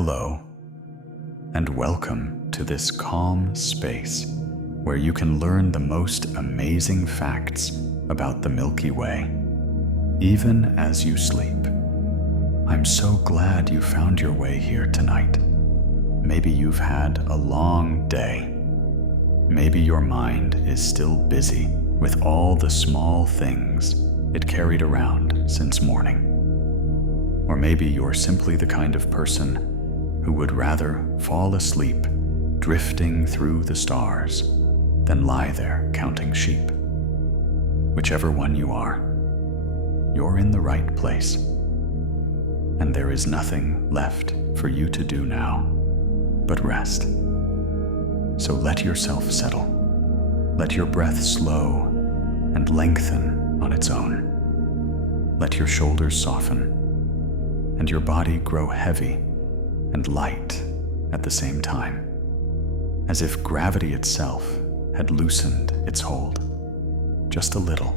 Hello, and welcome to this calm space where you can learn the most amazing facts about the Milky Way, even as you sleep. I'm so glad you found your way here tonight. Maybe you've had a long day. Maybe your mind is still busy with all the small things it carried around since morning. Or maybe you're simply the kind of person who would rather fall asleep drifting through the stars than lie there counting sheep. Whichever one you are, you're in the right place. And there is nothing left for you to do now but rest. So let yourself settle. Let your breath slow and lengthen on its own. Let your shoulders soften and your body grow heavy and light at the same time, as if gravity itself had loosened its hold, just a little,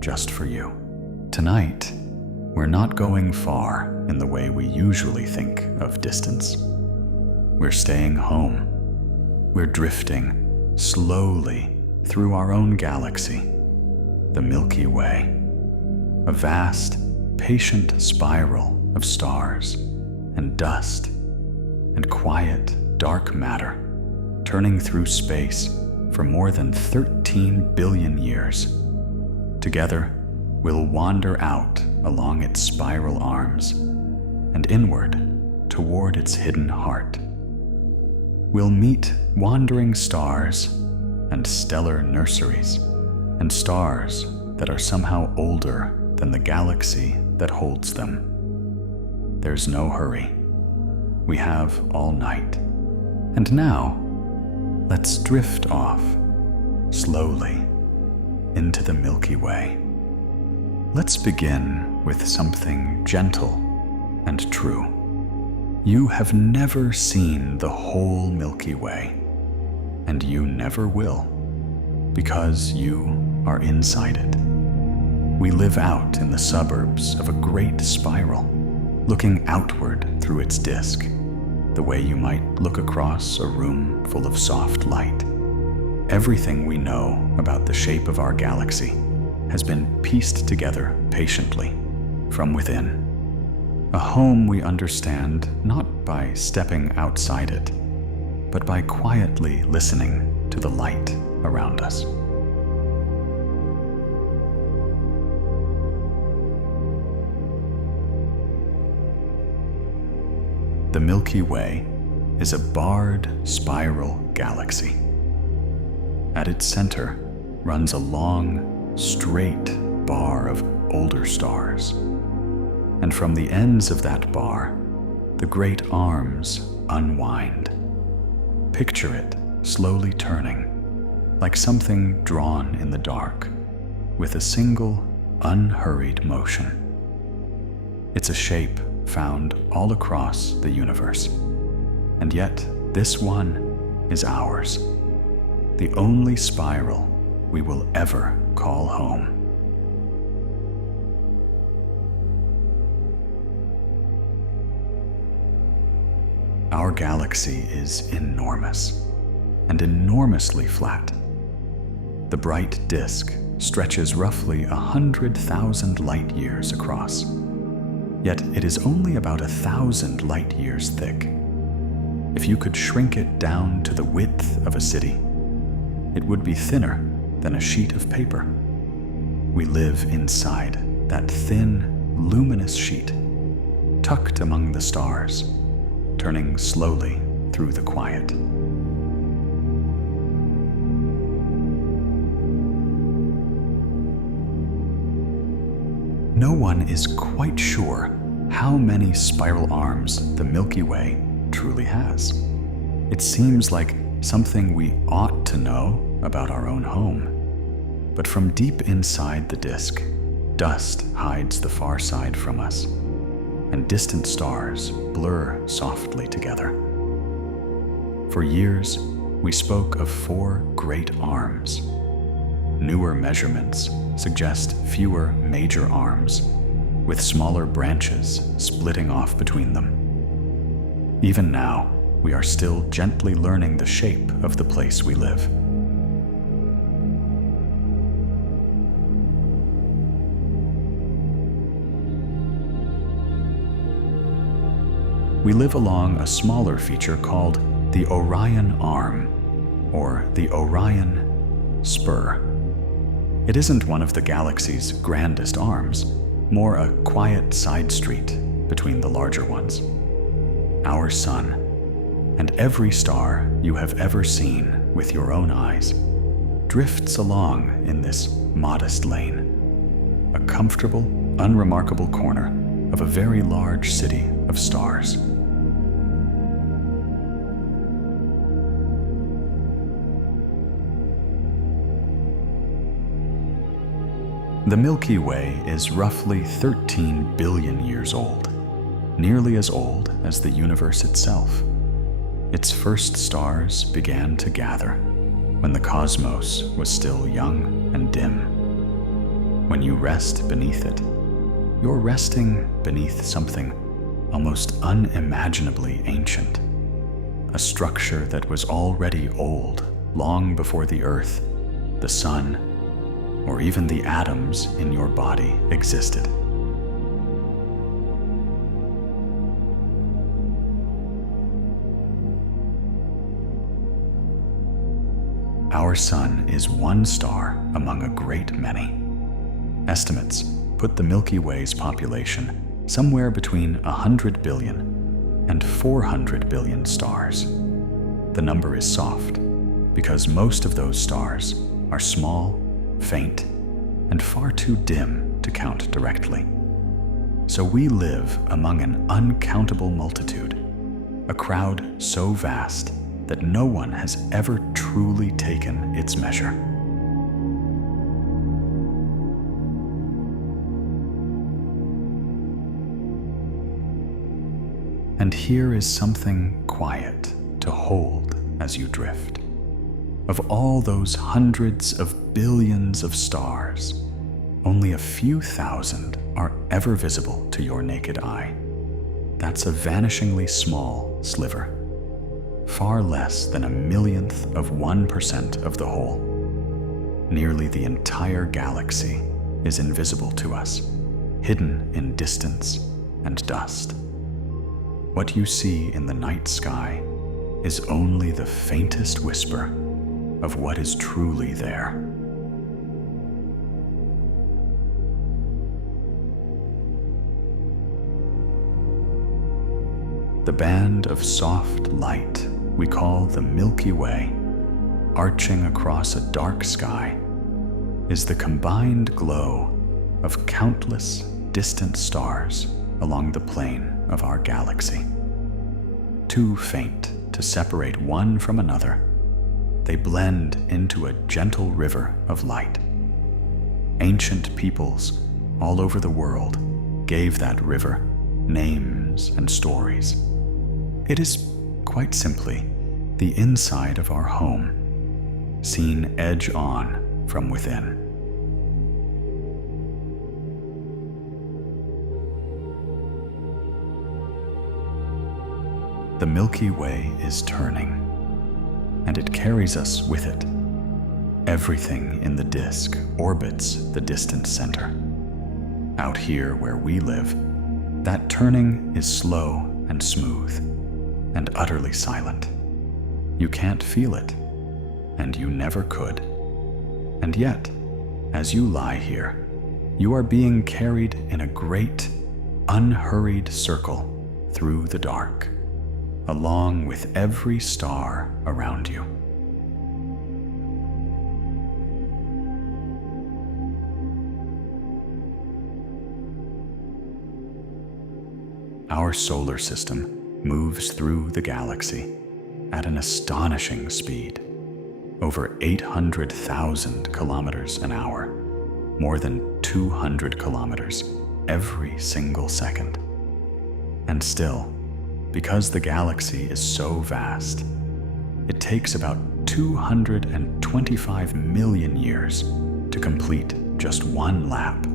just for you. Tonight, we're not going far in the way we usually think of distance. We're staying home. We're drifting slowly through our own galaxy, the Milky Way, a vast, patient spiral of stars and dust and quiet, dark matter, turning through space for more than 13 billion years. Together, we'll wander out along its spiral arms and inward toward its hidden heart. We'll meet wandering stars and stellar nurseries, and stars that are somehow older than the galaxy that holds them. There's no hurry. We have all night. And now, let's drift off, slowly, into the Milky Way. Let's begin with something gentle and true. You have never seen the whole Milky Way, and you never will, because you are inside it. We live out in the suburbs of a great spiral, looking outward through its disk, the way you might look across a room full of soft light. Everything we know about the shape of our galaxy has been pieced together patiently from within. A home we understand not by stepping outside it, but by quietly listening to the light around us. The Milky Way is a barred spiral galaxy. At its center runs a long, straight bar of older stars. And from the ends of that bar, the great arms unwind. Picture it slowly turning, like something drawn in the dark, with a single, unhurried motion. It's a shape found all across the universe, and yet this one is ours, the only spiral we will ever call home. Our galaxy is enormous, and enormously flat. The bright disk stretches roughly 100,000 light years across, yet it is only about 1,000 light years thick. If you could shrink it down to the width of a city, it would be thinner than a sheet of paper. We live inside that thin, luminous sheet, tucked among the stars, turning slowly through the quiet. No one is quite sure how many spiral arms the Milky Way truly has. It seems like something we ought to know about our own home. But from deep inside the disk, dust hides the far side from us, and distant stars blur softly together. For years, we spoke of 4 great arms. Newer measurements suggest fewer major arms, with smaller branches splitting off between them. Even now, we are still gently learning the shape of the place we live. We live along a smaller feature called the Orion Arm, or the Orion Spur. It isn't one of the galaxy's grandest arms, more a quiet side street between the larger ones. Our sun, and every star you have ever seen with your own eyes, drifts along in this modest lane, a comfortable, unremarkable corner of a very large city of stars. The Milky Way is roughly 13 billion years old, nearly as old as the universe itself. Its first stars began to gather when the cosmos was still young and dim. When you rest beneath it, you're resting beneath something almost unimaginably ancient, a structure that was already old long before the Earth, the Sun, or even the atoms in your body existed. Our sun is one star among a great many. Estimates put the Milky Way's population somewhere between 100 billion and 400 billion stars. The number is soft because most of those stars are small, faint, and far too dim to count directly. So we live among an uncountable multitude, a crowd so vast that no one has ever truly taken its measure. And here is something quiet to hold as you drift. Of all those hundreds of billions of stars, only a few thousand are ever visible to your naked eye. That's a vanishingly small sliver, far less than 1/millionth of 1% of the whole. Nearly the entire galaxy is invisible to us, hidden in distance and dust. What you see in the night sky is only the faintest whisper of what is truly there. The band of soft light we call the Milky Way, arching across a dark sky, is the combined glow of countless distant stars along the plane of our galaxy. Too faint to separate one from another, they blend into a gentle river of light. Ancient peoples all over the world gave that river names and stories. It is quite simply the inside of our home, seen edge on from within. The Milky Way is turning, and it carries us with it. Everything in the disk orbits the distant center. Out here where we live, that turning is slow and smooth, and utterly silent. You can't feel it, and you never could. And yet, as you lie here, you are being carried in a great, unhurried circle through the dark, along with every star around you. Our solar system moves through the galaxy at an astonishing speed, over 800,000 kilometers an hour, more than 200 kilometers every single second. And still, because the galaxy is so vast, it takes about 225 million years to complete just one lap.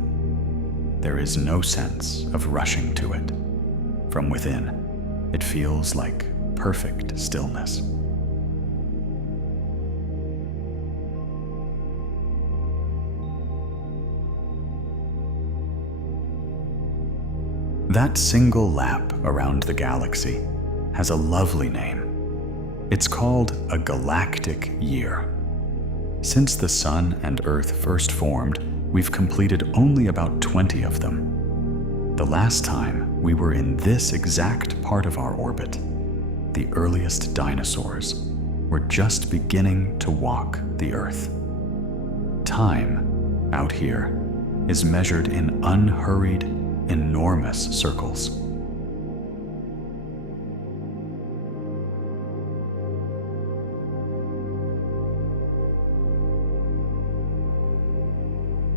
There is no sense of rushing to it. From within, it feels like perfect stillness. That single lap around the galaxy has a lovely name. It's called a galactic year. Since the Sun and Earth first formed, we've completed only about 20 of them. The last time we were in this exact part of our orbit, the earliest dinosaurs were just beginning to walk the Earth. Time out here is measured in unhurried, enormous circles.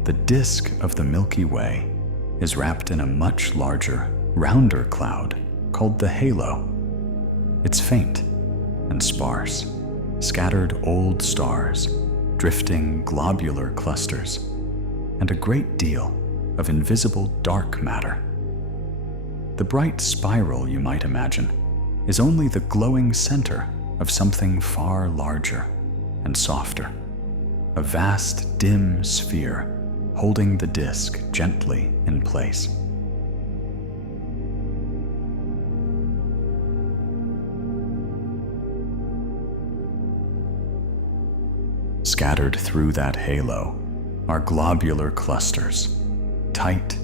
The disk of the Milky Way is wrapped in a much larger, rounder cloud called the halo. It's faint and sparse, scattered old stars, drifting globular clusters, and a great deal of invisible dark matter. The bright spiral you might imagine is only the glowing center of something far larger and softer, a vast dim sphere holding the disk gently in place. Scattered through that halo are globular clusters, tight,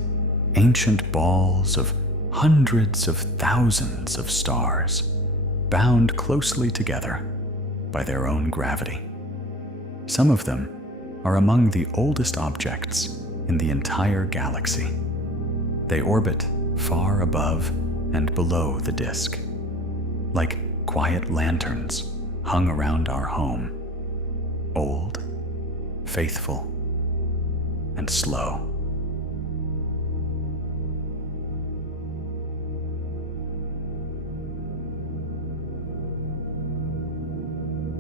ancient balls of hundreds of thousands of stars, bound closely together by their own gravity. Some of them are among the oldest objects in the entire galaxy. They orbit far above and below the disk, like quiet lanterns hung around our home, old, faithful, and slow.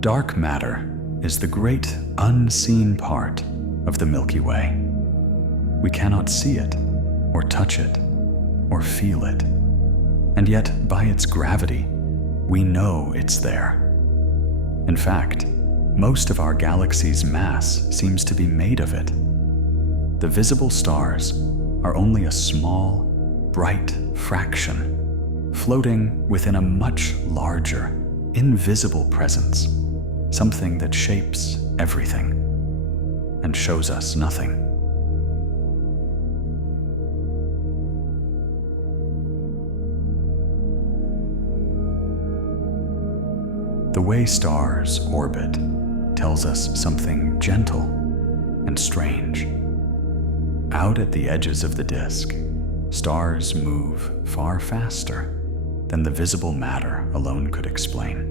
Dark matter is the great unseen part of the Milky Way. We cannot see it, or touch it, or feel it, and yet by its gravity, we know it's there. In fact, most of our galaxy's mass seems to be made of it. The visible stars are only a small, bright fraction, floating within a much larger, invisible presence, something that shapes everything and shows us nothing. The way stars orbit tells us something gentle and strange. Out at the edges of the disk, stars move far faster than the visible matter alone could explain.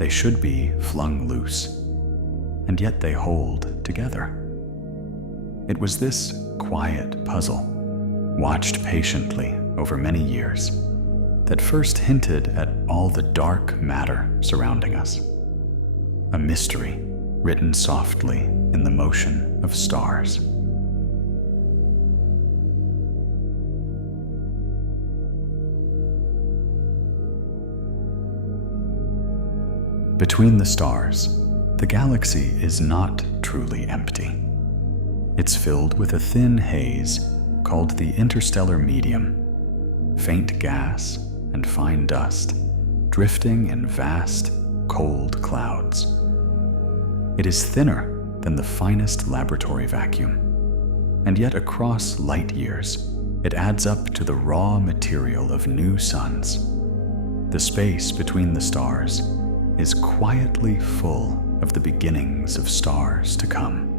They should be flung loose, and yet they hold together. It was this quiet puzzle, watched patiently over many years, that first hinted at all the dark matter surrounding us. A mystery written softly in the motion of stars. Between the stars, the galaxy is not truly empty. It's filled with a thin haze called the interstellar medium, faint gas and fine dust drifting in vast, cold clouds. It is thinner than the finest laboratory vacuum, and yet across light years, it adds up to the raw material of new suns. The space between the stars is quietly full of the beginnings of stars to come.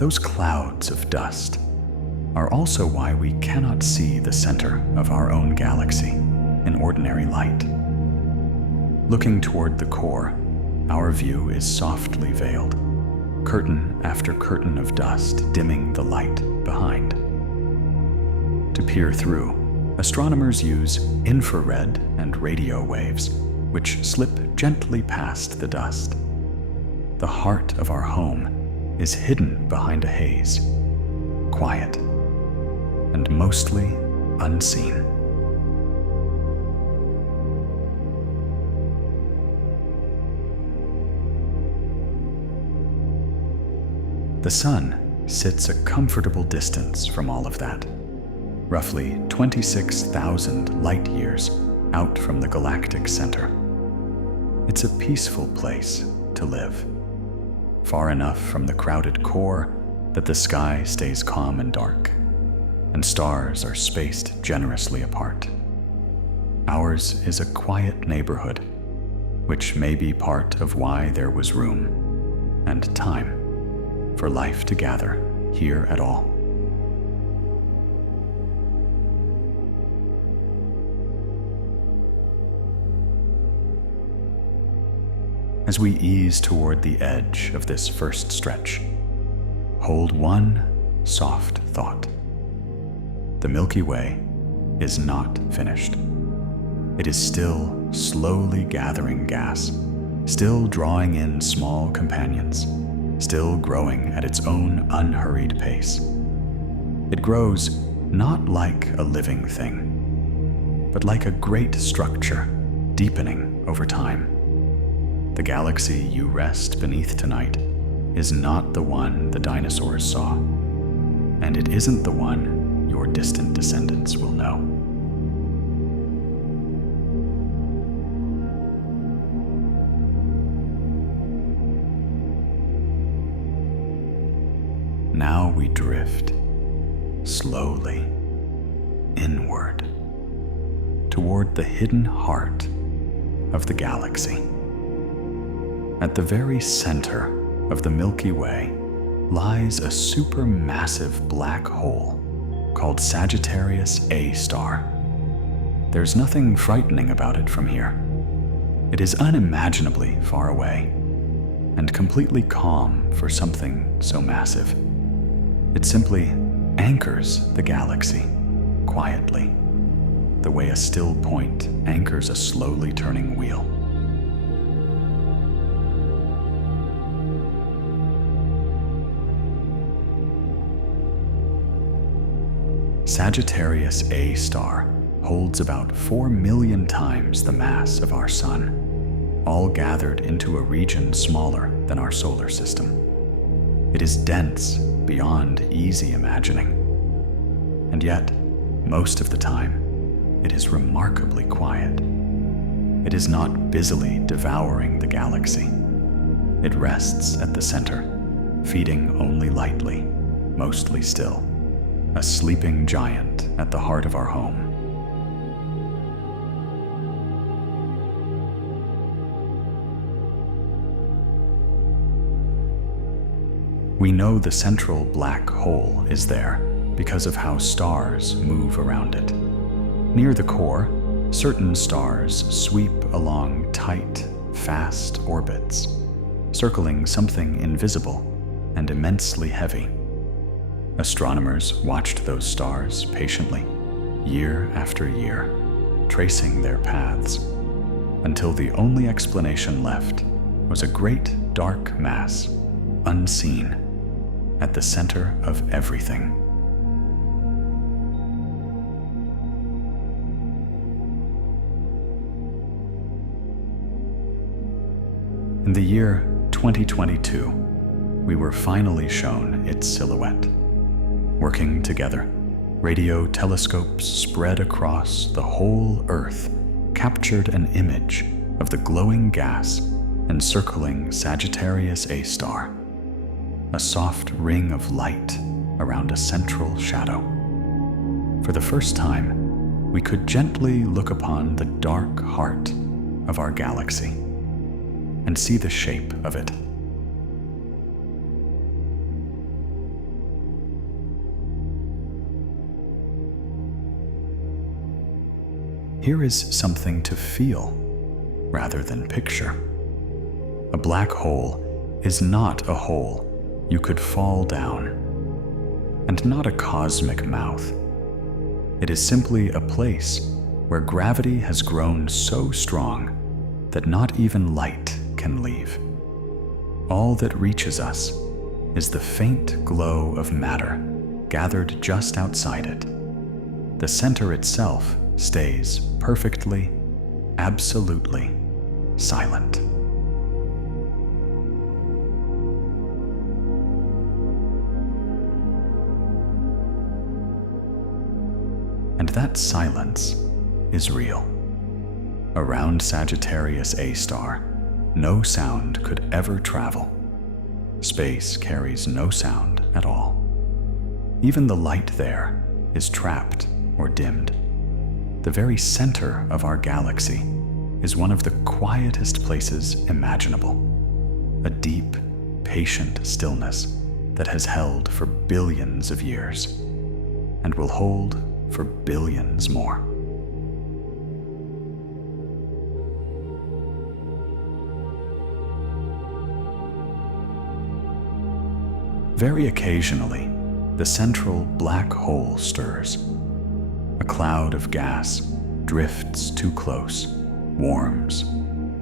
Those clouds of dust are also why we cannot see the center of our own galaxy in ordinary light. Looking toward the core, our view is softly veiled, curtain after curtain of dust dimming the light behind. To peer through, astronomers use infrared and radio waves, which slip gently past the dust. The heart of our home is hidden behind a haze, quiet, and mostly unseen. The Sun sits a comfortable distance from all of that, roughly 26,000 light-years out from the galactic center. It's a peaceful place to live, far enough from the crowded core that the sky stays calm and dark, and stars are spaced generously apart. Ours is a quiet neighborhood, which may be part of why there was room and time for life to gather here at all. As we ease toward the edge of this first stretch, hold one soft thought. The Milky Way is not finished. It is still slowly gathering gas, still drawing in small companions, still growing at its own unhurried pace. It grows not like a living thing, but like a great structure deepening over time. The galaxy you rest beneath tonight is not the one the dinosaurs saw, and it isn't the one your distant descendants will know. Now we drift slowly inward toward the hidden heart of the galaxy. At the very center of the Milky Way lies a supermassive black hole called Sagittarius A star. There's nothing frightening about it from here. It is unimaginably far away and completely calm for something so massive. It simply anchors the galaxy quietly, the way a still point anchors a slowly turning wheel. Sagittarius A star holds about 4 million times the mass of our Sun, all gathered into a region smaller than our solar system. It is dense beyond easy imagining, and yet, most of the time, it is remarkably quiet. It is not busily devouring the galaxy. It rests at the center, feeding only lightly, mostly still. A sleeping giant at the heart of our home. We know the central black hole is there because of how stars move around it. Near the core, certain stars sweep along tight, fast orbits, circling something invisible and immensely heavy. Astronomers watched those stars patiently, year after year, tracing their paths, until the only explanation left was a great dark mass, unseen, at the center of everything. In the year 2022, we were finally shown its silhouette. Working together, radio telescopes spread across the whole Earth captured an image of the glowing gas encircling Sagittarius A star, a soft ring of light around a central shadow. For the first time, we could gently look upon the dark heart of our galaxy and see the shape of it. Here is something to feel rather than picture. A black hole is not a hole you could fall down, and not a cosmic mouth. It is simply a place where gravity has grown so strong that not even light can leave. All that reaches us is the faint glow of matter gathered just outside it. The center itself stays perfectly, absolutely silent. And that silence is real. Around Sagittarius A star, no sound could ever travel. Space carries no sound at all. Even the light there is trapped or dimmed. The very center of our galaxy is one of the quietest places imaginable. A deep, patient stillness that has held for billions of years and will hold for billions more. Very occasionally, the central black hole stirs. A cloud of gas drifts too close, warms,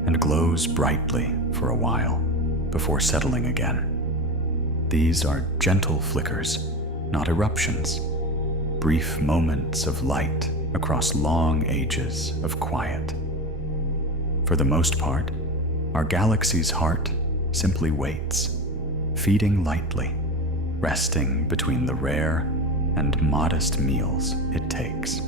and glows brightly for a while before settling again. These are gentle flickers, not eruptions, brief moments of light across long ages of quiet. For the most part, our galaxy's heart simply waits, feeding lightly, resting between the rare and modest meals it takes.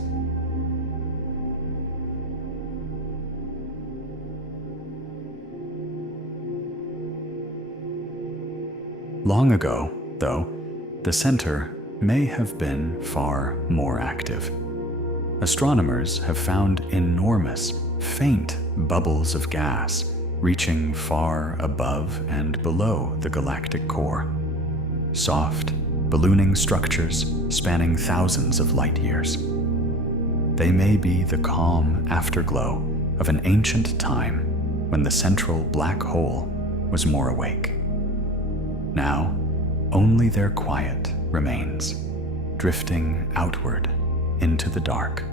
Long ago, though, the center may have been far more active. Astronomers have found enormous, faint bubbles of gas reaching far above and below the galactic core. Soft, ballooning structures spanning thousands of light years. They may be the calm afterglow of an ancient time when the central black hole was more awake. Now, only their quiet remains, drifting outward into the dark.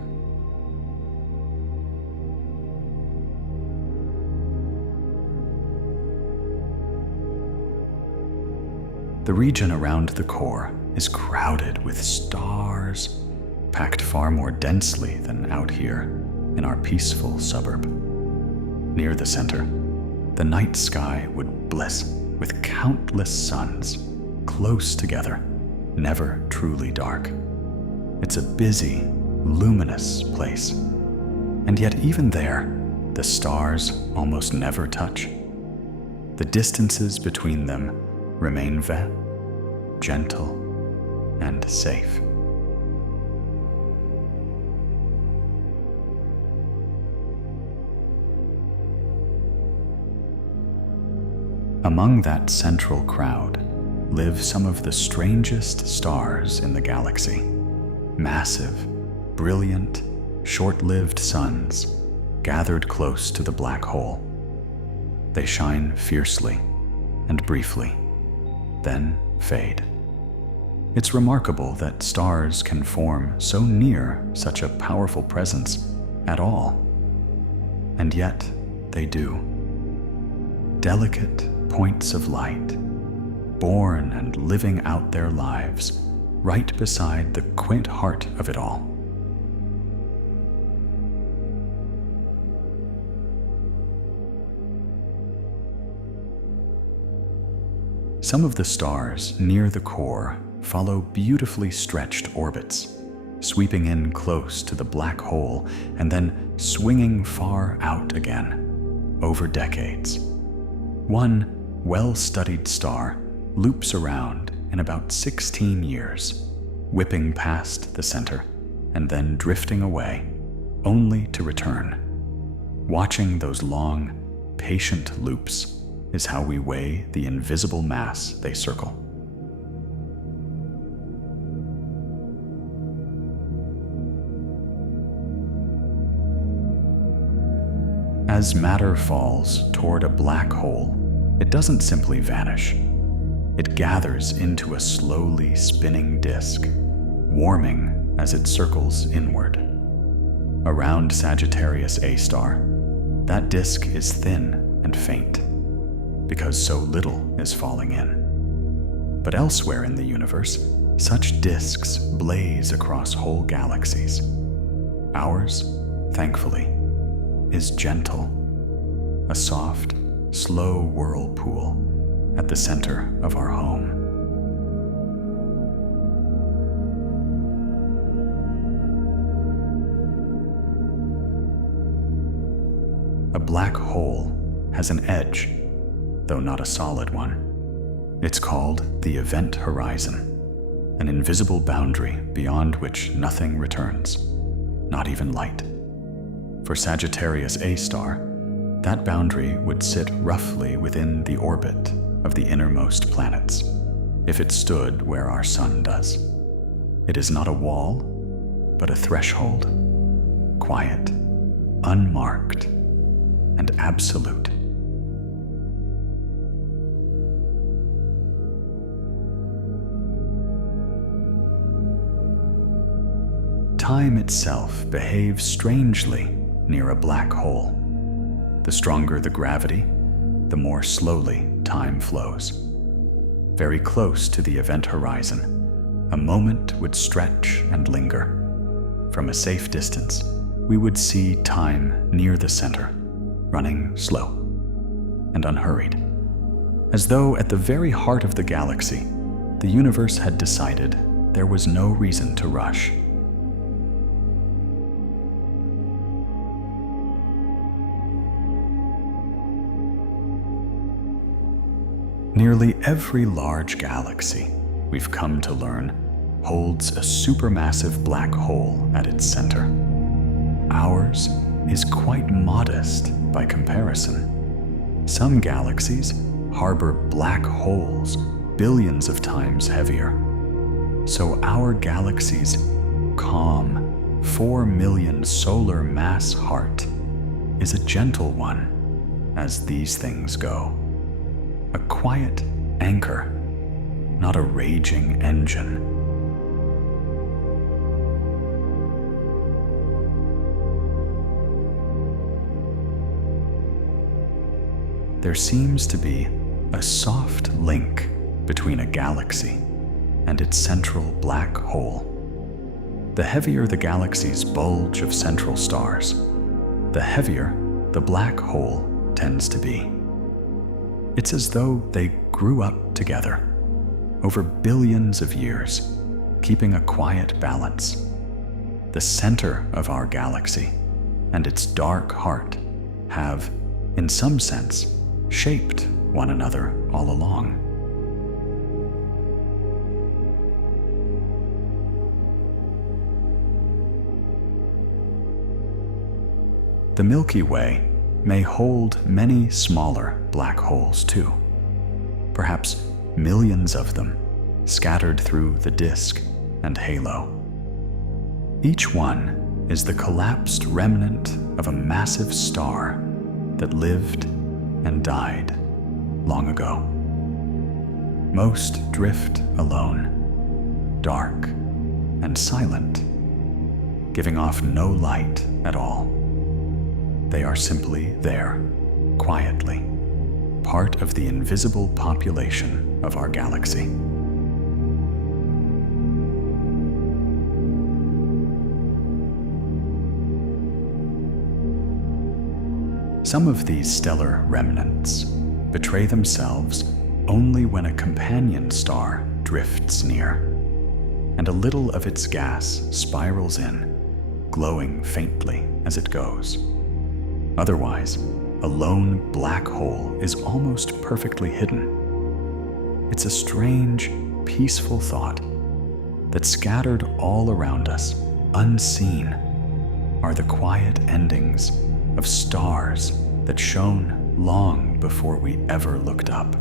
The region around the core is crowded with stars, packed far more densely than out here in our peaceful suburb. Near the center, the night sky would bliss with countless suns, close together, never truly dark. It's a busy, luminous place. And yet even there, the stars almost never touch. The distances between them remain gentle and safe. Among that central crowd live some of the strangest stars in the galaxy. Massive, brilliant, short-lived suns gathered close to the black hole. They shine fiercely and briefly, then fade. It's remarkable that stars can form so near such a powerful presence at all. And yet they do. Delicate points of light, born and living out their lives right beside the quaint heart of it all. Some of the stars near the core follow beautifully stretched orbits, sweeping in close to the black hole and then swinging far out again, over decades. One well-studied star loops around in about 16 years, whipping past the center and then drifting away, only to return. Watching those long, patient loops is how we weigh the invisible mass they circle. As matter falls toward a black hole, it doesn't simply vanish. It gathers into a slowly spinning disk, warming as it circles inward. Around Sagittarius A star, that disk is thin and faint, because so little is falling in. But elsewhere in the universe, such disks blaze across whole galaxies. Ours, thankfully, is gentle, a soft, slow whirlpool at the center of our home. A black hole has an edge, though not a solid one. It's called the event horizon, an invisible boundary beyond which nothing returns, not even light. For Sagittarius A star, that boundary would sit roughly within the orbit of the innermost planets, if it stood where our sun does. It is not a wall, but a threshold, quiet, unmarked, and absolute. Time itself behaves strangely near a black hole. The stronger the gravity, the more slowly time flows. Very close to the event horizon, a moment would stretch and linger. From a safe distance, we would see time near the center, running slow and unhurried, as though at the very heart of the galaxy, the universe had decided there was no reason to rush. Nearly every large galaxy, we've come to learn, holds a supermassive black hole at its center. Ours is quite modest by comparison. Some galaxies harbor black holes billions of times heavier. So our galaxy's calm, 4 million solar mass heart is a gentle one, as these things go. A quiet anchor, not a raging engine. There seems to be a soft link between a galaxy and its central black hole. The heavier the galaxy's bulge of central stars, the heavier the black hole tends to be. It's as though they grew up together over billions of years, keeping a quiet balance. The center of our galaxy and its dark heart have, in some sense, shaped one another all along. The Milky Way may hold many smaller black holes too, perhaps millions of them scattered through the disk and halo. Each one is the collapsed remnant of a massive star that lived and died long ago. Most drift alone, dark and silent, giving off no light at all. They are simply there, quietly, part of the invisible population of our galaxy. Some of these stellar remnants betray themselves only when a companion star drifts near, and a little of its gas spirals in, glowing faintly as it goes. Otherwise, a lone black hole is almost perfectly hidden. It's a strange, peaceful thought that scattered all around us, unseen, are the quiet endings of stars that shone long before we ever looked up.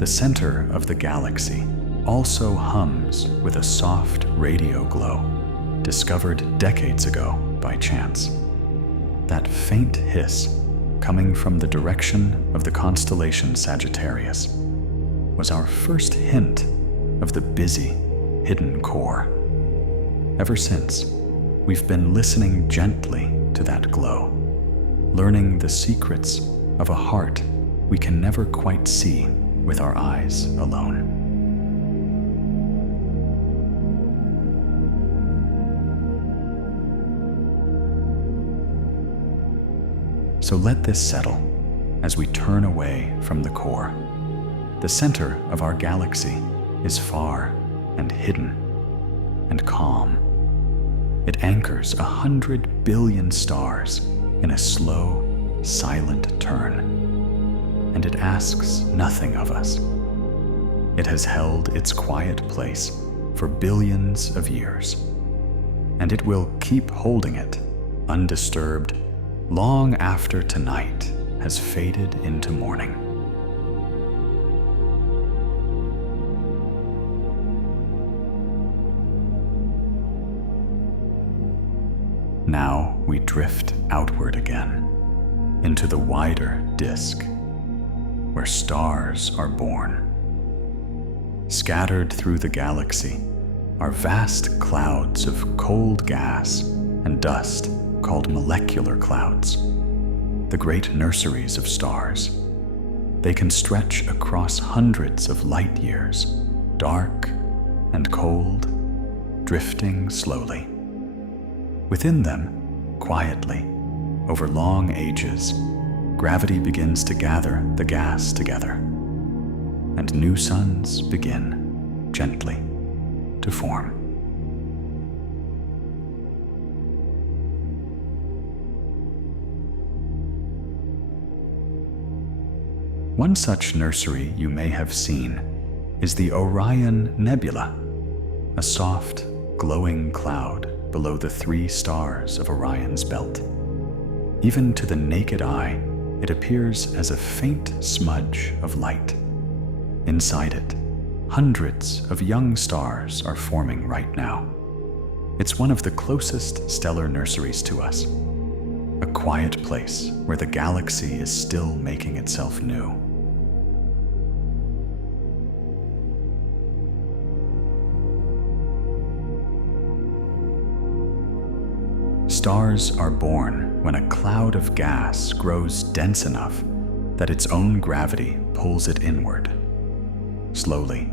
The center of the galaxy also hums with a soft radio glow, discovered decades ago by chance. That faint hiss, coming from the direction of the constellation Sagittarius, was our first hint of the busy, hidden core. Ever since, we've been listening gently to that glow, learning the secrets of a heart we can never quite see with our eyes alone. So let this settle as we turn away from the core. The center of our galaxy is far and hidden and calm. It anchors 100 billion stars in a slow, silent turn, and it asks nothing of us. It has held its quiet place for billions of years, and it will keep holding it undisturbed long after tonight has faded into morning. Now we drift outward again into the wider disk where stars are born. Scattered through the galaxy are vast clouds of cold gas and dust called molecular clouds, the great nurseries of stars. They can stretch across hundreds of light years, dark and cold, drifting slowly. Within them, quietly, over long ages, gravity begins to gather the gas together, and new suns begin, gently, to form. One such nursery you may have seen is the Orion Nebula, a soft, glowing cloud below the 3 stars of Orion's belt. Even to the naked eye, it appears as a faint smudge of light. Inside it, hundreds of young stars are forming right now. It's one of the closest stellar nurseries to us, a quiet place where the galaxy is still making itself new. Stars are born when a cloud of gas grows dense enough that its own gravity pulls it inward. Slowly,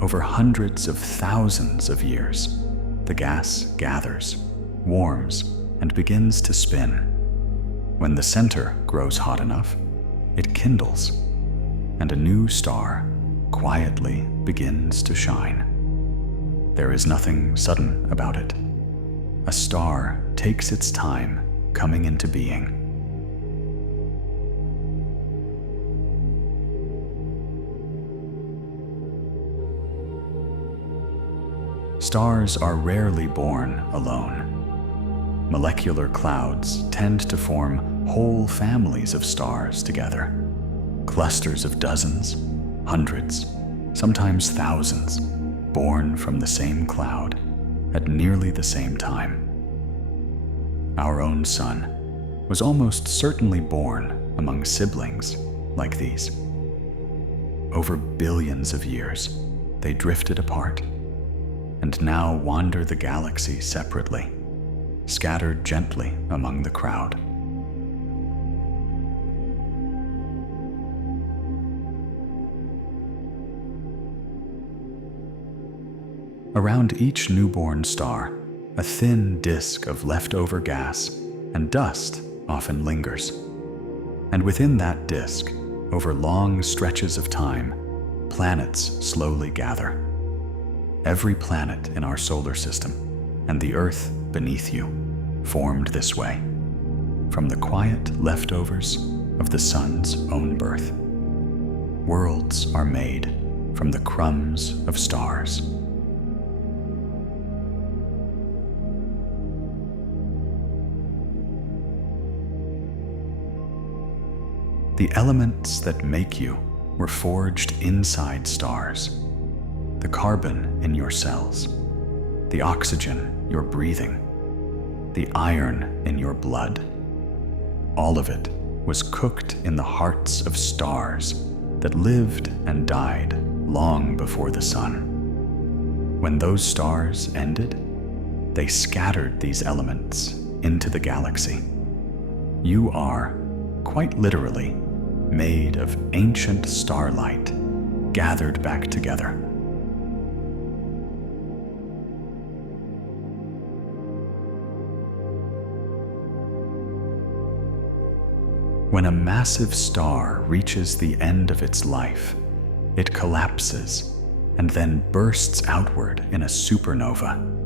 over hundreds of thousands of years, the gas gathers, warms, and begins to spin. When the center grows hot enough, it kindles, and a new star quietly begins to shine. There is nothing sudden about it. A star takes its time coming into being. Stars are rarely born alone. Molecular clouds tend to form whole families of stars together, clusters of dozens, hundreds, sometimes thousands, born from the same cloud at nearly the same time. Our own sun was almost certainly born among siblings like these. Over billions of years, they drifted apart and now wander the galaxy separately, scattered gently among the crowd. Around each newborn star, a thin disk of leftover gas and dust often lingers. And within that disk, over long stretches of time, planets slowly gather. Every planet in our solar system, and the Earth beneath you, formed this way, from the quiet leftovers of the sun's own birth. Worlds are made from the crumbs of stars. The elements that make you were forged inside stars. The carbon in your cells, the oxygen you're breathing, the iron in your blood. All of it was cooked in the hearts of stars that lived and died long before the sun. When those stars ended, they scattered these elements into the galaxy. You are, quite literally, made of ancient starlight gathered back together. When a massive star reaches the end of its life, it collapses and then bursts outward in a supernova,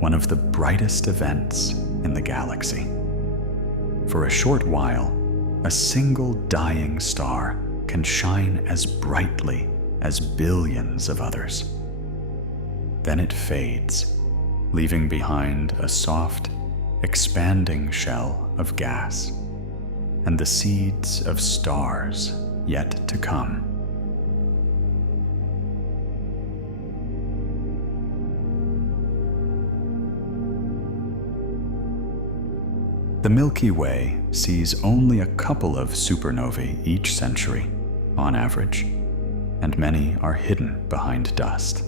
one of the brightest events in the galaxy. For a short while, a single dying star can shine as brightly as billions of others. Then it fades, leaving behind a soft, expanding shell of gas and the seeds of stars yet to come. The Milky Way sees only a couple of supernovae each century, on average, and many are hidden behind dust.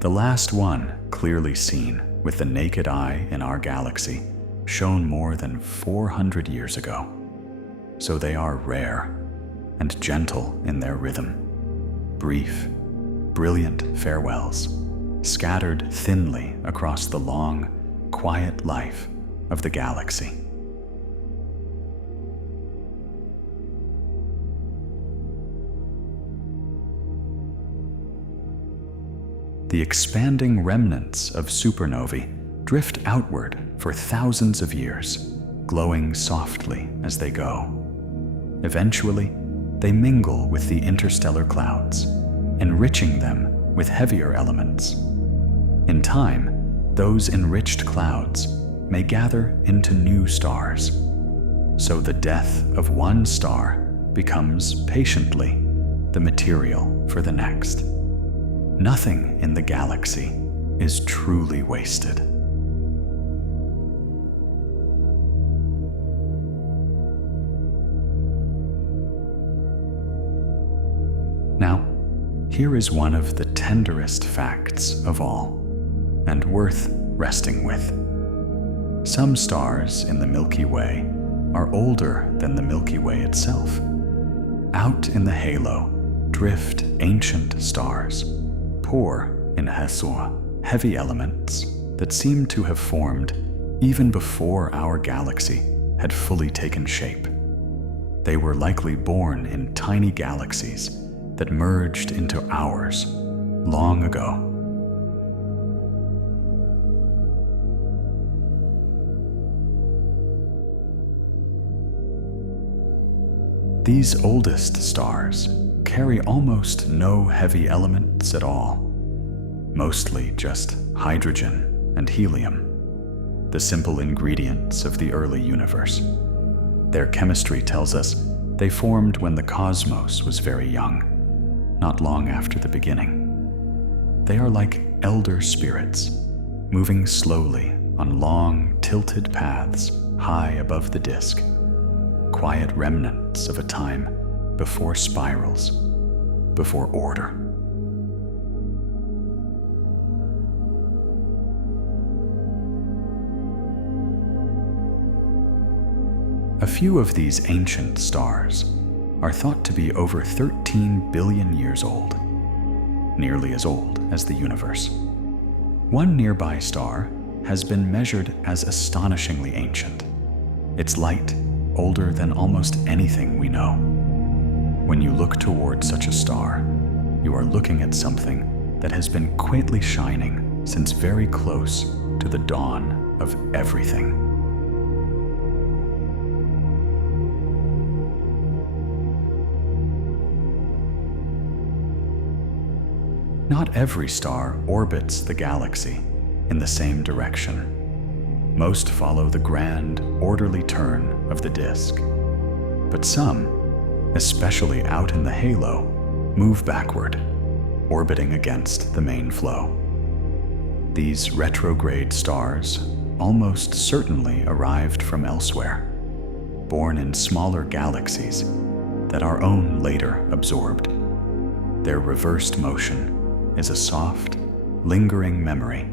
The last one, clearly seen with the naked eye in our galaxy, shone more than 400 years ago. So they are rare and gentle in their rhythm, brief, brilliant farewells, scattered thinly across the long, quiet life of the galaxy. The expanding remnants of supernovae drift outward for thousands of years, glowing softly as they go. Eventually, they mingle with the interstellar clouds, enriching them with heavier elements. In time, those enriched clouds may gather into new stars. So the death of one star becomes patiently the material for the next. Nothing in the galaxy is truly wasted. Now, here is one of the tenderest facts of all, and worth resting with. Some stars in the Milky Way are older than the Milky Way itself. Out in the halo drift ancient stars, poor in heavy elements that seem to have formed even before our galaxy had fully taken shape. They were likely born in tiny galaxies that merged into ours long ago. These oldest stars carry almost no heavy elements at all, mostly just hydrogen and helium, the simple ingredients of the early universe. Their chemistry tells us they formed when the cosmos was very young, not long after the beginning. They are like elder spirits, moving slowly on long, tilted paths high above the disk, quiet remnants of a time before spirals, before order. A few of these ancient stars are thought to be over 13 billion years old, nearly as old as the universe. One nearby star has been measured as astonishingly ancient, its light older than almost anything we know. When you look toward such a star, you are looking at something that has been quietly shining since very close to the dawn of everything. Not every star orbits the galaxy in the same direction. Most follow the grand, orderly turn of the disk. But some, especially out in the halo, move backward, orbiting against the main flow. These retrograde stars almost certainly arrived from elsewhere, born in smaller galaxies that our own later absorbed. Their reversed motion is a soft, lingering memory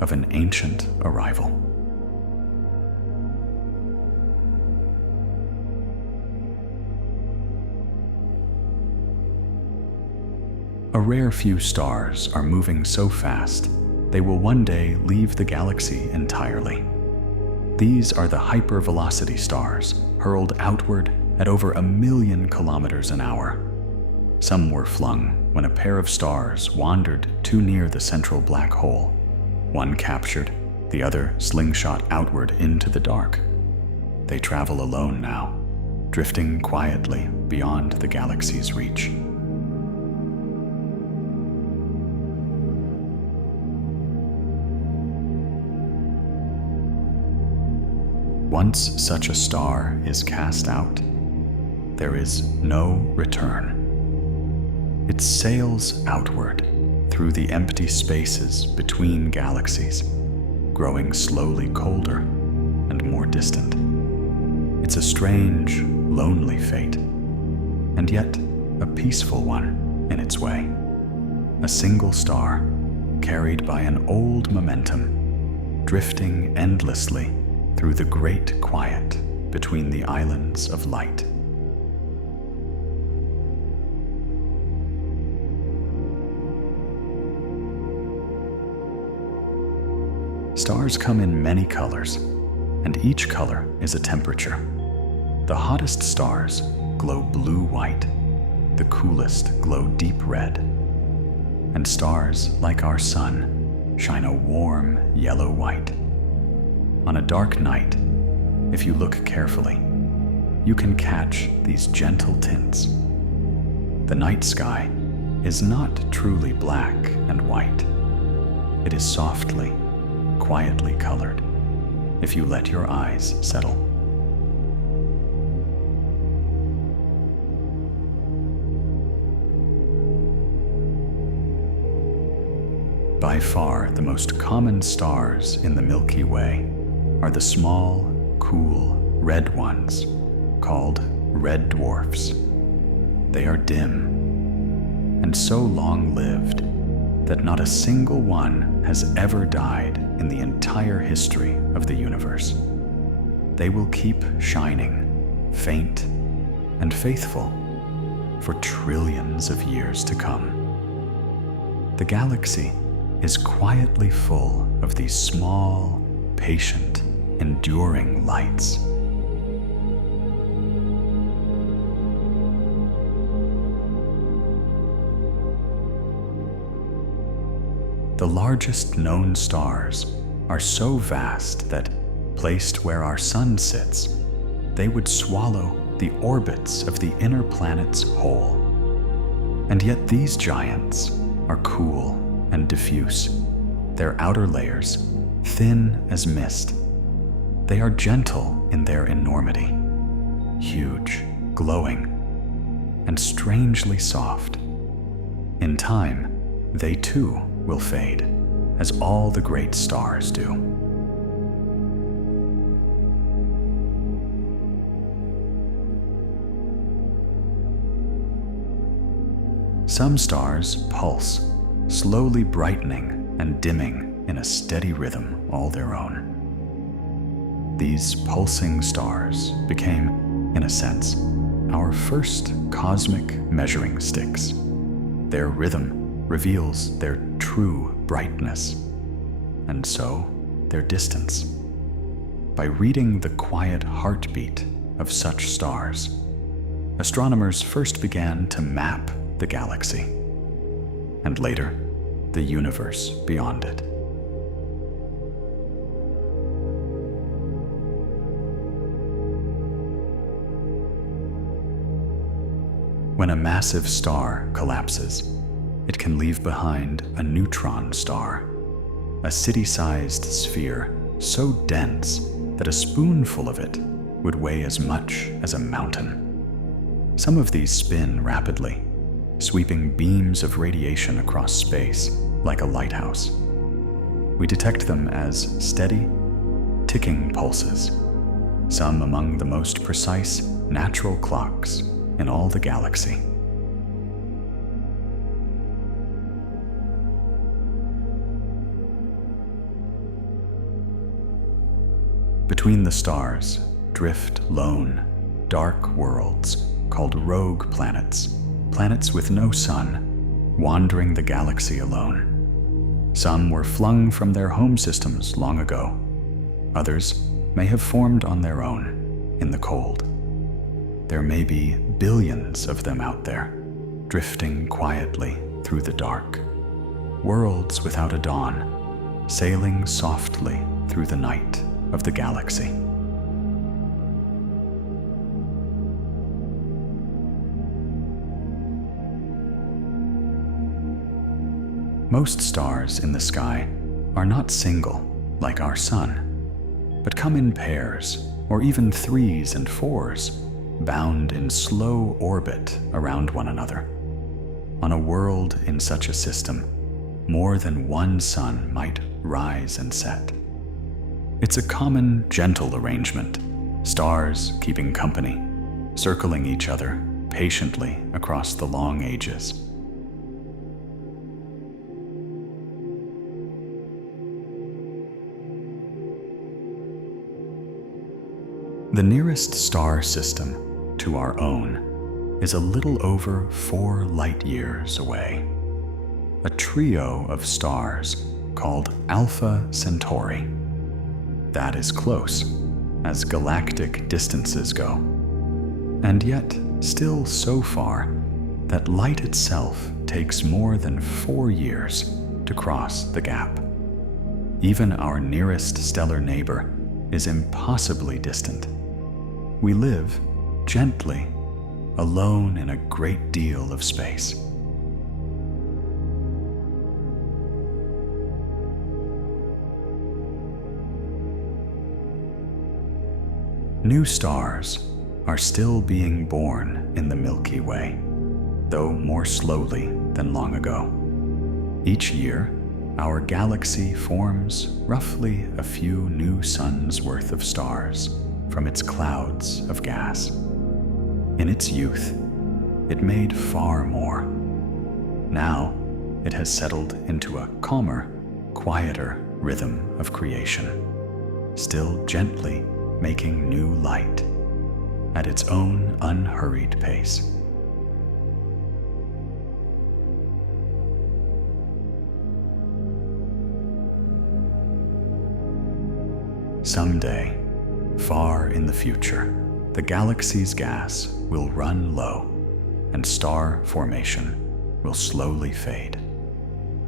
of an ancient arrival. A rare few stars are moving so fast they will one day leave the galaxy entirely. These are the hypervelocity stars, hurled outward at over 1,000,000 kilometers an hour. Some were flung when a pair of stars wandered too near the central black hole. One captured, the other slingshot outward into the dark. They travel alone now, drifting quietly beyond the galaxy's reach. Once such a star is cast out, there is no return. It sails outward through the empty spaces between galaxies, growing slowly colder and more distant. It's a strange, lonely fate, and yet a peaceful one in its way. A single star, carried by an old momentum, drifting endlessly through the great quiet between the islands of light. Stars come in many colors, and each color is a temperature. The hottest stars glow blue-white, the coolest glow deep red, and stars like our sun shine a warm yellow-white. On a dark night, if you look carefully, you can catch these gentle tints. The night sky is not truly black and white. It is softly, quietly colored, if you let your eyes settle. By far the most common stars in the Milky Way are the small, cool, red ones, called red dwarfs. They are dim, and so long-lived that not a single one has ever died in the entire history of the universe. They will keep shining, faint and faithful, for trillions of years to come. The galaxy is quietly full of these small, patient, enduring lights. The largest known stars are so vast that, placed where our sun sits, they would swallow the orbits of the inner planets whole. And yet these giants are cool and diffuse, their outer layers thin as mist. They are gentle in their enormity, huge, glowing, and strangely soft. In time, they too will fade, as all the great stars do. Some stars pulse, slowly brightening and dimming in a steady rhythm all their own. These pulsing stars became, in a sense, our first cosmic measuring sticks. Their rhythm reveals their true brightness, and so their distance. By reading the quiet heartbeat of such stars, astronomers first began to map the galaxy, and later, the universe beyond it. When a massive star collapses, it can leave behind a neutron star, a city-sized sphere so dense that a spoonful of it would weigh as much as a mountain. Some of these spin rapidly, sweeping beams of radiation across space like a lighthouse. We detect them as steady, ticking pulses, some among the most precise natural clocks in all the galaxy. Between the stars drift lone, dark worlds called rogue planets, planets with no sun, wandering the galaxy alone. Some were flung from their home systems long ago. Others may have formed on their own in the cold. There may be billions of them out there, drifting quietly through the dark. Worlds without a dawn, sailing softly through the night of the galaxy. Most stars in the sky are not single like our sun, but come in pairs or even threes and fours, bound in slow orbit around one another. On a world in such a system, more than one sun might rise and set. It's a common, gentle arrangement, stars keeping company, circling each other patiently across the long ages. The nearest star system to our own is a little over 4 light years away. A trio of stars called Alpha Centauri. That is close, as galactic distances go, and yet still so far that light itself takes more than 4 years to cross the gap. Even our nearest stellar neighbor is impossibly distant. We live gently, alone in a great deal of space. New stars are still being born in the Milky Way, though more slowly than long ago. Each year, our galaxy forms roughly a few new suns worth of stars from its clouds of gas. In its youth, it made far more. Now, it has settled into a calmer, quieter rhythm of creation, still gently making new light at its own unhurried pace. Someday, far in the future, the galaxy's gas will run low and star formation will slowly fade.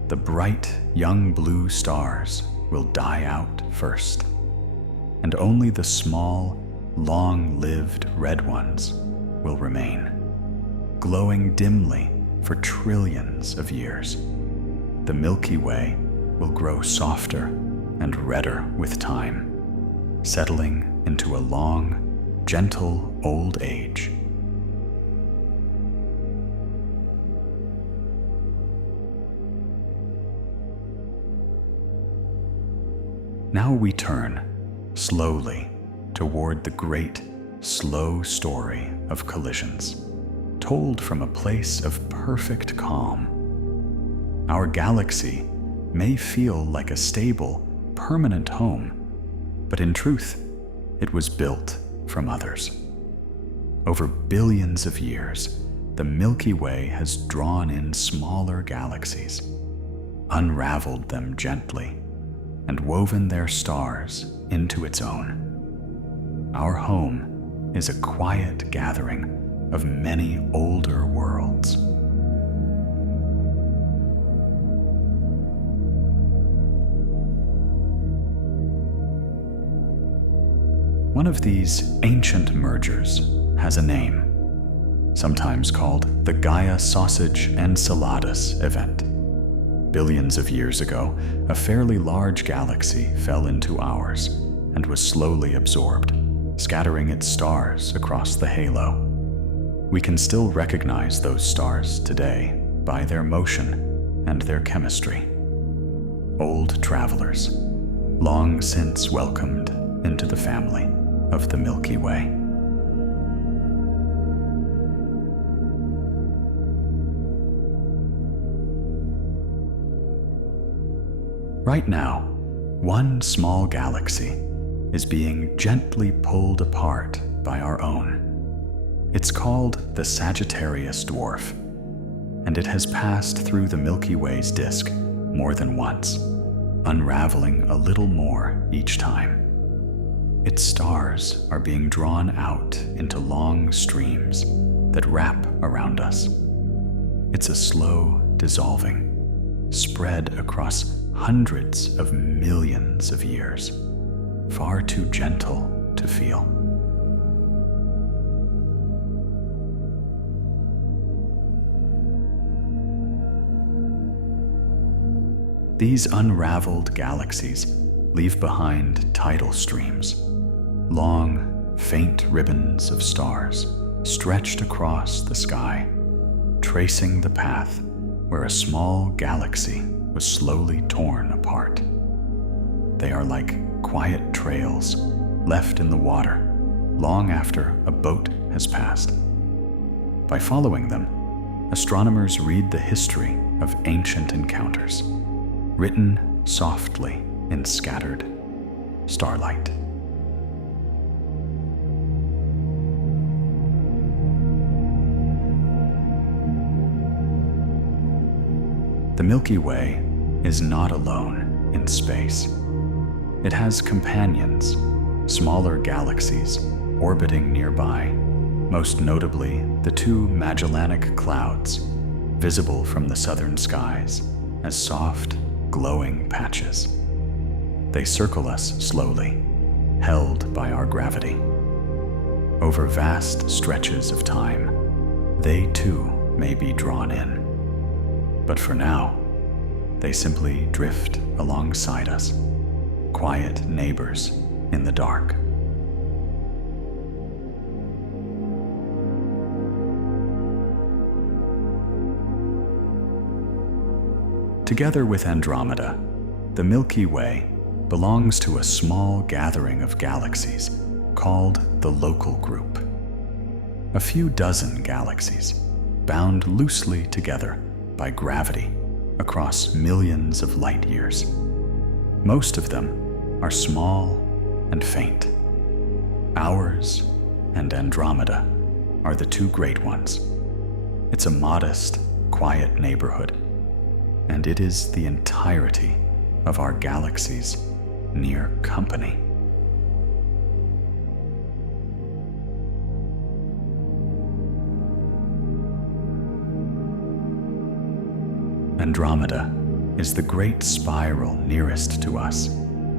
The bright young blue stars will die out first, and only the small, long-lived red ones will remain, glowing dimly for trillions of years. The Milky Way will grow softer and redder with time, settling into a long, gentle old age. Now we turn slowly toward the great, slow story of collisions, told from a place of perfect calm. Our galaxy may feel like a stable, permanent home, but in truth, it was built from others. Over billions of years, the Milky Way has drawn in smaller galaxies, unraveled them gently, and woven their stars into its own. Our home is a quiet gathering of many older worlds. One of these ancient mergers has a name, sometimes called the Gaia Sausage Enceladus event. Billions of years ago, a fairly large galaxy fell into ours and was slowly absorbed, scattering its stars across the halo. We can still recognize those stars today by their motion and their chemistry. Old travelers, long since welcomed into the family of the Milky Way. Right now, one small galaxy is being gently pulled apart by our own. It's called the Sagittarius Dwarf, and it has passed through the Milky Way's disk more than once, unraveling a little more each time. Its stars are being drawn out into long streams that wrap around us. It's a slow dissolving, spread across hundreds of millions of years, far too gentle to feel. These unraveled galaxies leave behind tidal streams, long, faint ribbons of stars stretched across the sky, tracing the path where a small galaxy was slowly torn apart. They are like quiet trails left in the water long after a boat has passed. By following them, astronomers read the history of ancient encounters, written softly in scattered starlight. The Milky Way is not alone in space. It has companions, smaller galaxies orbiting nearby, most notably the two Magellanic Clouds, visible from the southern skies as soft, glowing patches. They circle us slowly, held by our gravity. Over vast stretches of time, they too may be drawn in. But for now, they simply drift alongside us, quiet neighbors in the dark. Together with Andromeda, the Milky Way belongs to a small gathering of galaxies called the Local Group. A few dozen galaxies, bound loosely together by gravity across millions of light years. Most of them are small and faint. Ours and Andromeda are the two great ones. It's a modest, quiet neighborhood, and it is the entirety of our galaxy's near company. Andromeda is the great spiral nearest to us,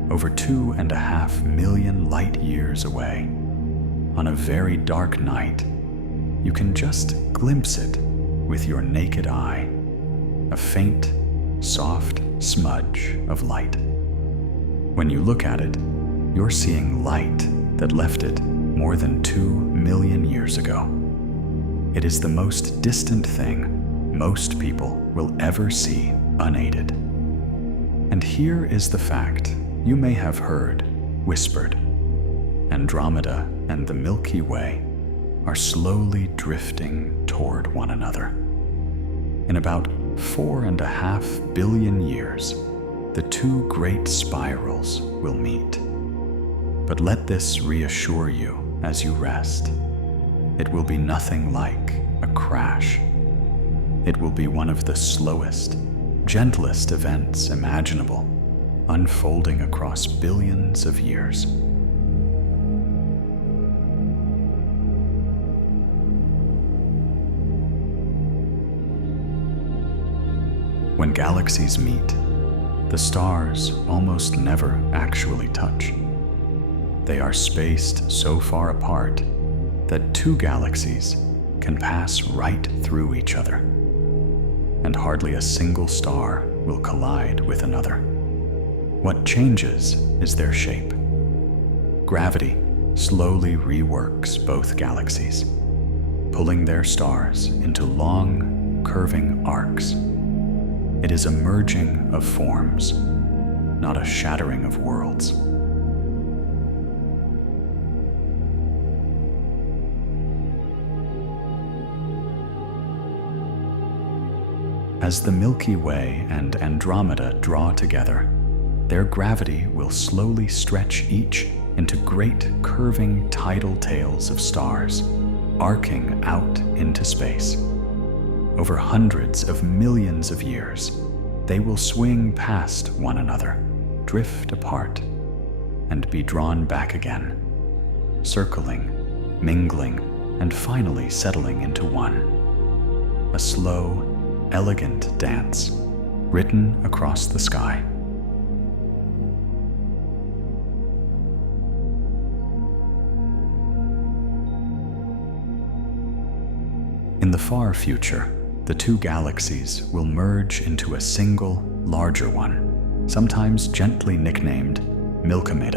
over 2.5 million light years away. On a very dark night, you can just glimpse it with your naked eye, a faint, soft smudge of light. When you look at it, you're seeing light that left it more than 2 million years ago. It is the most distant thing most people will ever see unaided. And here is the fact you may have heard whispered. Andromeda and the Milky Way are slowly drifting toward one another. In about 4.5 billion years, the two great spirals will meet. But let this reassure you as you rest. It will be nothing like a crash. It will be one of the slowest, gentlest events imaginable, unfolding across billions of years. When galaxies meet, the stars almost never actually touch. They are spaced so far apart that two galaxies can pass right through each other, and hardly a single star will collide with another. What changes is their shape. Gravity slowly reworks both galaxies, pulling their stars into long, curving arcs. It is a merging of forms, not a shattering of worlds. As the Milky Way and Andromeda draw together, their gravity will slowly stretch each into great curving tidal tails of stars, arcing out into space. Over hundreds of millions of years, they will swing past one another, drift apart, and be drawn back again, circling, mingling, and finally settling into one. A slow, elegant dance written across the sky. In the far future, the two galaxies will merge into a single, larger one, sometimes gently nicknamed Milky Way.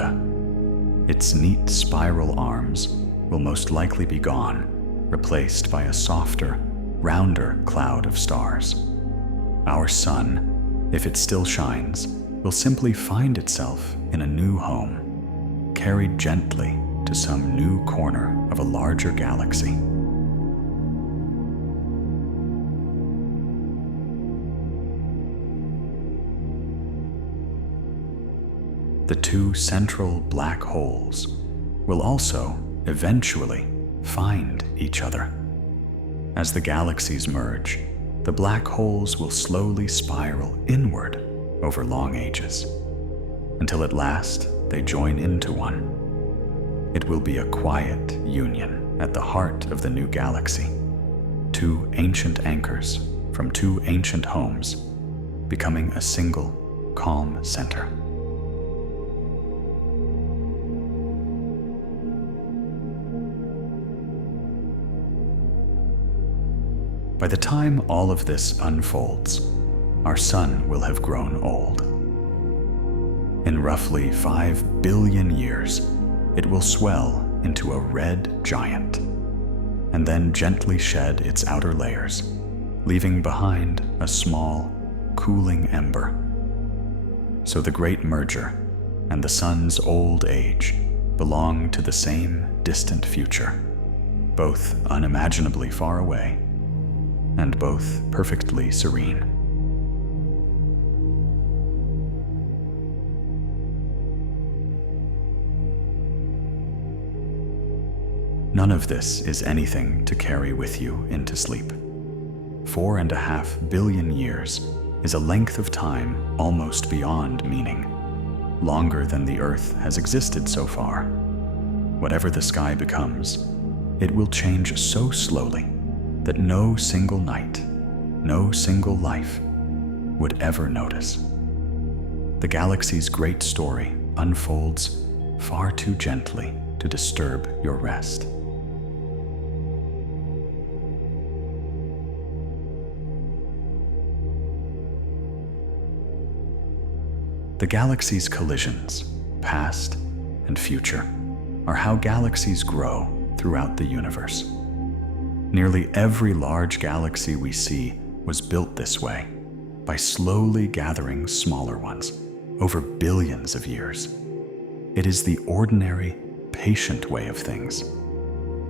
Its neat spiral arms will most likely be gone, replaced by a softer, rounder cloud of stars. Our sun, if it still shines, will simply find itself in a new home, carried gently to some new corner of a larger galaxy. The two central black holes will also eventually find each other. As the galaxies merge, the black holes will slowly spiral inward over long ages, until at last they join into one. It will be a quiet union at the heart of the new galaxy. Two ancient anchors from two ancient homes, becoming a single, calm center. By the time all of this unfolds, our sun will have grown old. In roughly 5 billion years, it will swell into a red giant, and then gently shed its outer layers, leaving behind a small, cooling ember. So the great merger and the sun's old age belong to the same distant future, both unimaginably far away, and both perfectly serene. None of this is anything to carry with you into sleep. 4.5 billion years is a length of time almost beyond meaning, longer than the Earth has existed so far. Whatever the sky becomes, it will change so slowly that no single night, no single life would ever notice. The galaxy's great story unfolds far too gently to disturb your rest. The galaxy's collisions, past and future, are how galaxies grow throughout the universe. Nearly every large galaxy we see was built this way, by slowly gathering smaller ones over billions of years. It is the ordinary, patient way of things.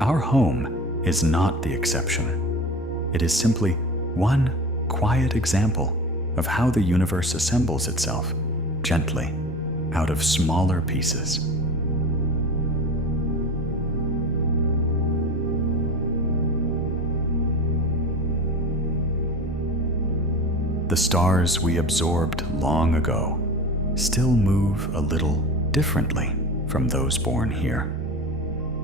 Our home is not the exception. It is simply one quiet example of how the universe assembles itself gently out of smaller pieces. The stars we absorbed long ago still move a little differently from those born here.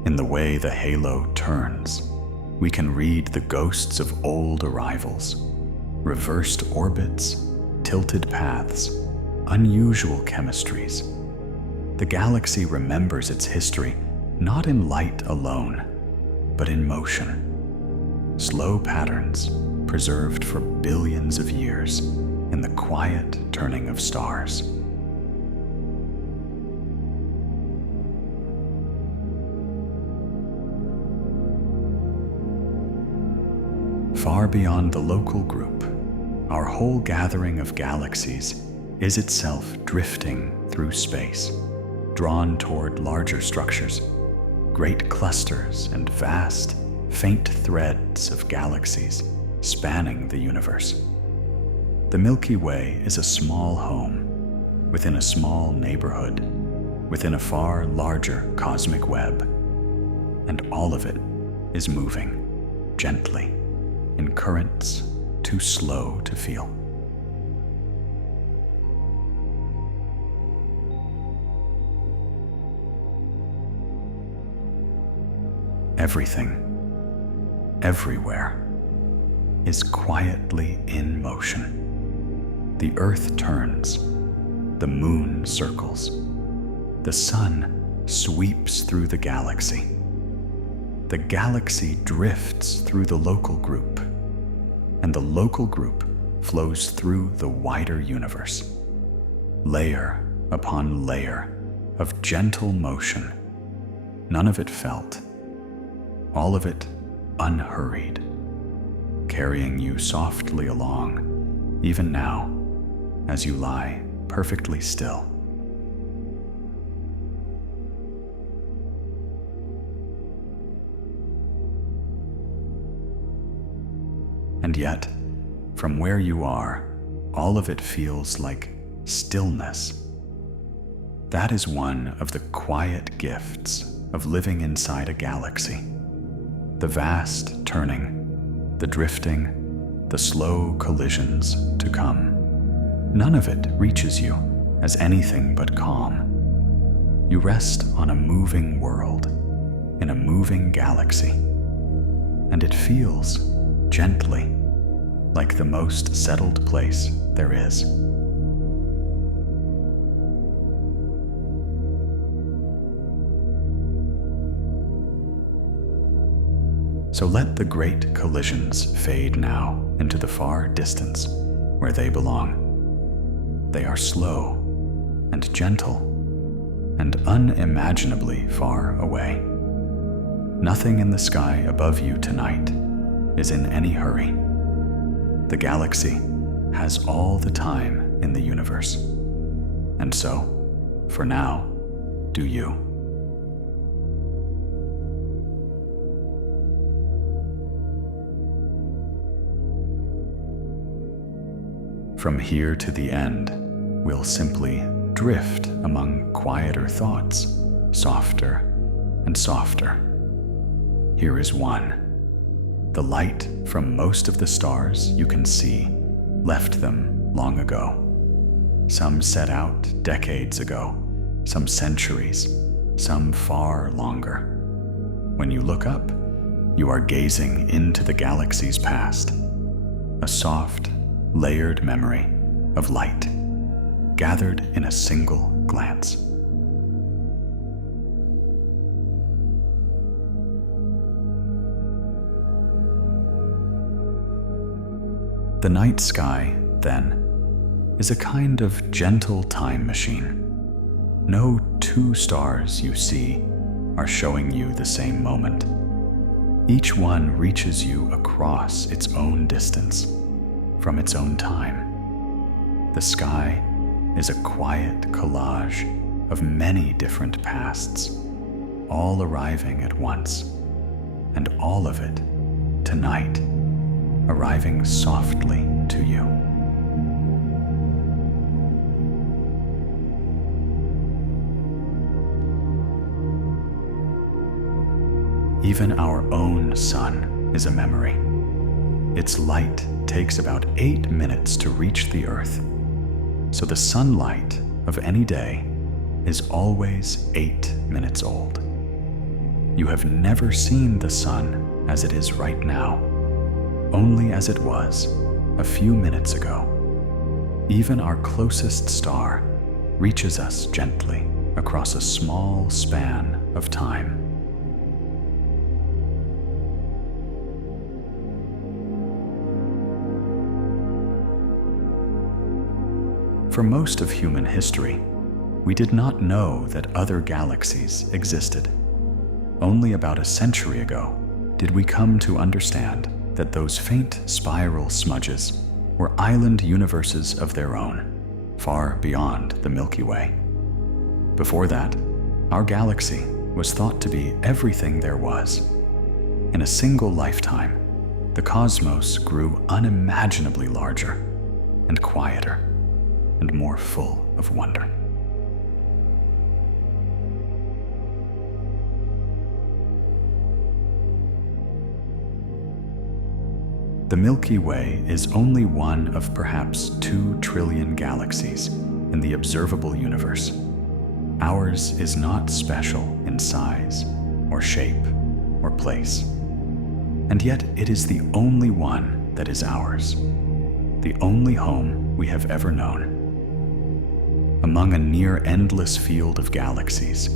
In the way the halo turns, we can read the ghosts of old arrivals, reversed orbits, tilted paths, unusual chemistries. The galaxy remembers its history not in light alone, but in motion. Slow patterns preserved for billions of years in the quiet turning of stars. Far beyond the local group, our whole gathering of galaxies is itself drifting through space, drawn toward larger structures, great clusters and vast, faint threads of galaxies spanning the universe. The Milky Way is a small home within a small neighborhood, within a far larger cosmic web, and all of it is moving gently in currents too slow to feel. Everything, everywhere, is quietly in motion. The earth turns, the moon circles, the sun sweeps through the galaxy. The galaxy drifts through the local group, and the local group flows through the wider universe. Layer upon layer of gentle motion, none of it felt, all of it unhurried, carrying you softly along, even now, as you lie perfectly still. And yet, from where you are, all of it feels like stillness. That is one of the quiet gifts of living inside a galaxy. The vast turning, the drifting, the slow collisions to come. None of it reaches you as anything but calm. You rest on a moving world, in a moving galaxy, and it feels gently like the most settled place there is. So let the great collisions fade now into the far distance where they belong. They are slow and gentle and unimaginably far away. Nothing in the sky above you tonight is in any hurry. The galaxy has all the time in the universe. And so, for now, do you. From here to the end, we'll simply drift among quieter thoughts, softer and softer. Here is one. The light from most of the stars you can see left them long ago. Some set out decades ago, some centuries, some far longer. When you look up, you are gazing into the galaxy's past, a soft, layered memory of light, gathered in a single glance. The night sky, then, is a kind of gentle time machine. No two stars you see are showing you the same moment. Each one reaches you across its own distance, from its own time. The sky is a quiet collage of many different pasts, all arriving at once, and all of it, tonight, arriving softly to you. Even our own sun is a memory. Its light takes about 8 minutes to reach the Earth, so the sunlight of any day is always 8 minutes old. You have never seen the sun as it is right now, only as it was a few minutes ago. Even our closest star reaches us gently across a small span of time. For most of human history, we did not know that other galaxies existed. Only about a century ago did we come to understand that those faint spiral smudges were island universes of their own, far beyond the Milky Way. Before that, our galaxy was thought to be everything there was. In a single lifetime, the cosmos grew unimaginably larger and quieter and more full of wonder. The Milky Way is only one of perhaps 2 trillion galaxies in the observable universe. Ours is not special in size, or shape, or place. And yet it is the only one that is ours, the only home we have ever known. Among a near-endless field of galaxies,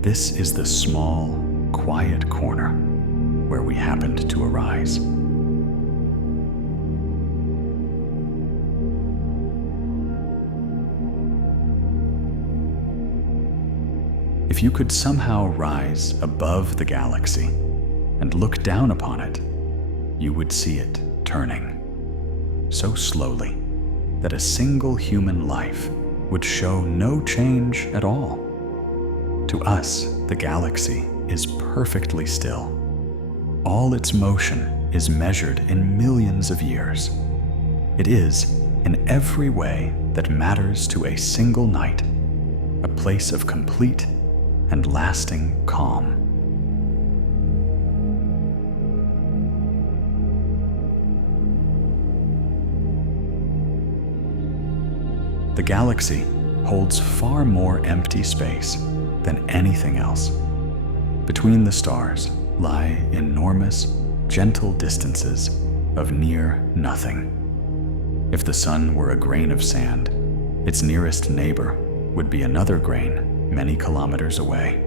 this is the small, quiet corner where we happened to arise. If you could somehow rise above the galaxy and look down upon it, you would see it turning so slowly that a single human life would show no change at all. To us, the galaxy is perfectly still. All its motion is measured in millions of years. It is, in every way that matters to a single night, a place of complete and lasting calm. The galaxy holds far more empty space than anything else. Between the stars lie enormous, gentle distances of near nothing. If the sun were a grain of sand, its nearest neighbor would be another grain many kilometers away.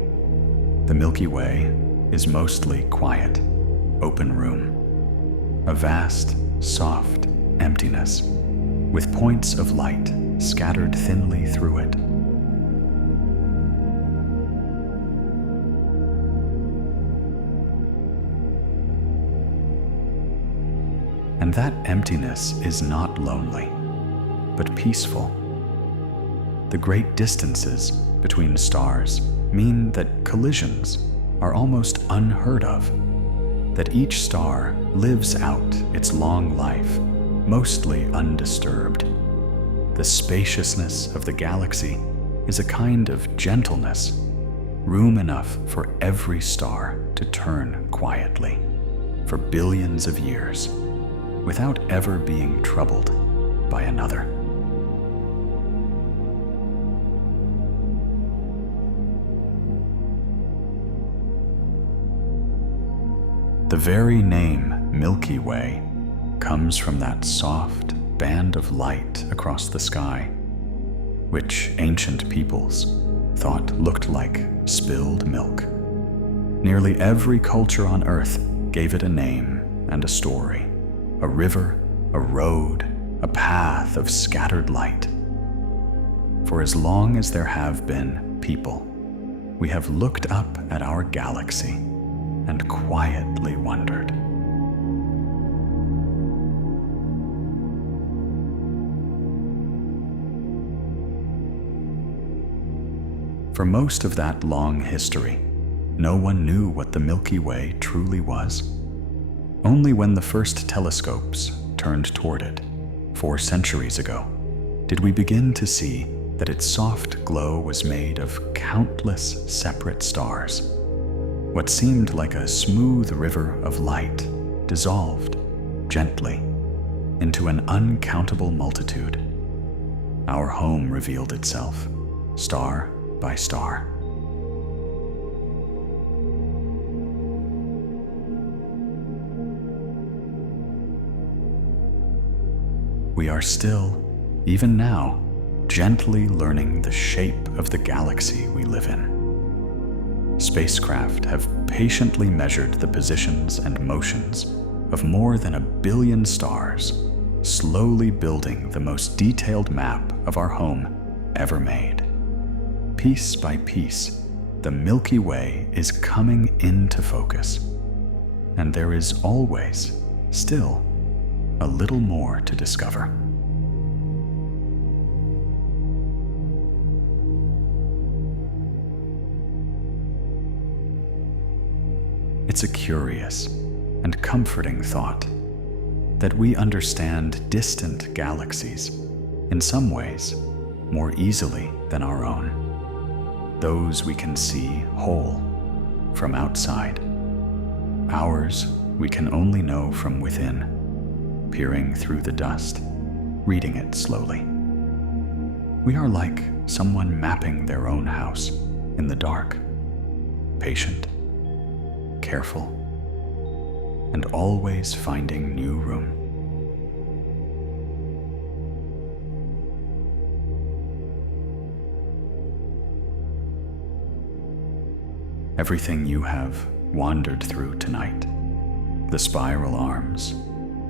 The Milky Way is mostly quiet, open room, a vast, soft emptiness with points of light scattered thinly through it. And that emptiness is not lonely, but peaceful. The great distances between stars mean that collisions are almost unheard of, that each star lives out its long life, mostly undisturbed. The spaciousness of the galaxy is a kind of gentleness, room enough for every star to turn quietly for billions of years without ever being troubled by another. The very name Milky Way comes from that soft band of light across the sky, which ancient peoples thought looked like spilled milk. Nearly every culture on Earth gave it a name and a story, a river, a road, a path of scattered light. For as long as there have been people, we have looked up at our galaxy and quietly wondered. For most of that long history, no one knew what the Milky Way truly was. Only when the first telescopes turned toward it 4 centuries ago did we begin to see that its soft glow was made of countless separate stars. What seemed like a smooth river of light dissolved gently into an uncountable multitude. Our home revealed itself, star by star. We are still, even now, gently learning the shape of the galaxy we live in. Spacecraft have patiently measured the positions and motions of more than 1 billion stars, slowly building the most detailed map of our home ever made. Piece by piece, the Milky Way is coming into focus, and there is always, still, a little more to discover. It's a curious and comforting thought that we understand distant galaxies, in some ways, more easily than our own. Those we can see whole, from outside. Ours we can only know from within, peering through the dust, reading it slowly. We are like someone mapping their own house in the dark, patient, careful, and always finding new room. Everything you have wandered through tonight, the spiral arms,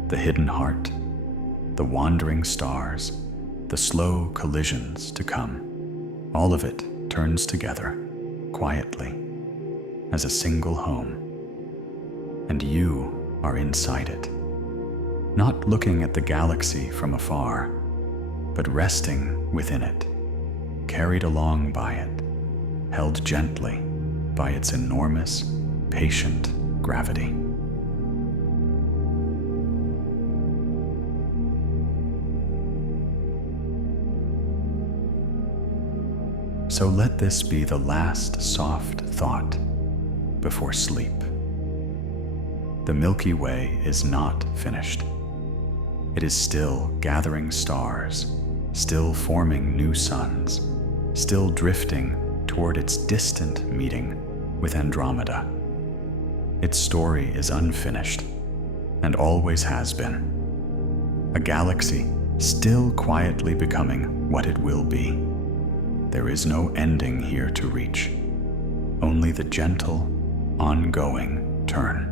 the hidden heart, the wandering stars, the slow collisions to come, all of it turns together quietly as a single home. And you are inside it, not looking at the galaxy from afar, but resting within it, carried along by it, held gently by its enormous, patient gravity. So let this be the last soft thought before sleep. The Milky Way is not finished. It is still gathering stars, still forming new suns, still drifting toward its distant meeting with Andromeda. Its story is unfinished and always has been. A galaxy still quietly becoming what it will be. There is no ending here to reach, only the gentle, ongoing turn.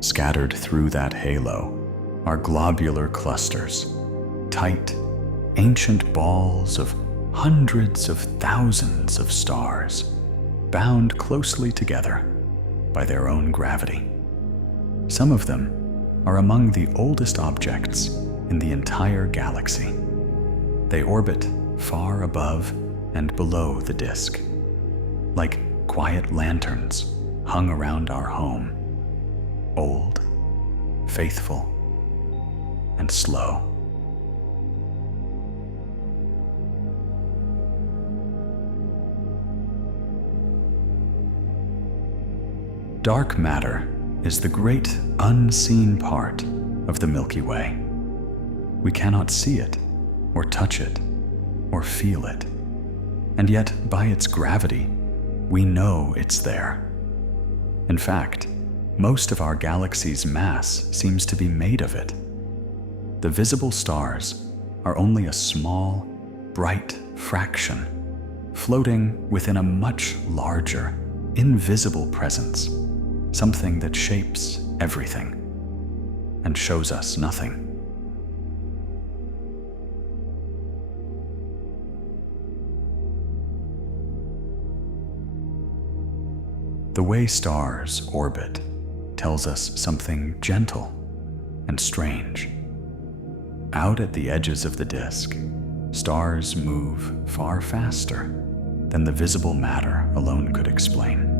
Scattered through that halo are globular clusters, tight, ancient balls of hundreds of thousands of stars, bound closely together by their own gravity. Some of them are among the oldest objects in the entire galaxy. They orbit far above and below the disk, like quiet lanterns hung around our home, old, faithful, and slow. Dark matter is the great unseen part of the Milky Way. We cannot see it, or touch it, or feel it. And yet, by its gravity, we know it's there. In fact, most of our galaxy's mass seems to be made of it. The visible stars are only a small, bright fraction, floating within a much larger, invisible presence, something that shapes everything and shows us nothing. The way stars orbit tells us something gentle and strange. Out at the edges of the disk, stars move far faster than the visible matter alone could explain.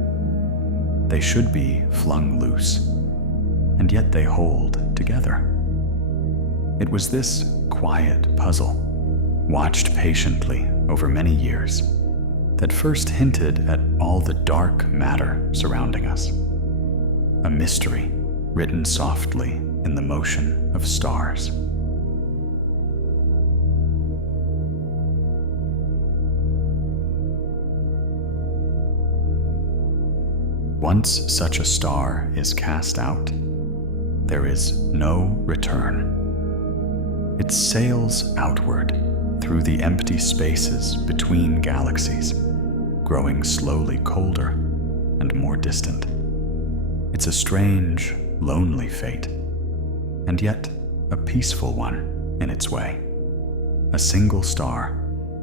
They should be flung loose, and yet they hold together. It was this quiet puzzle, watched patiently over many years, that first hinted at all the dark matter surrounding us. A mystery written softly in the motion of stars. Once such a star is cast out, there is no return. It sails outward through the empty spaces between galaxies, growing slowly colder and more distant. It's a strange, lonely fate, and yet a peaceful one in its way. A single star,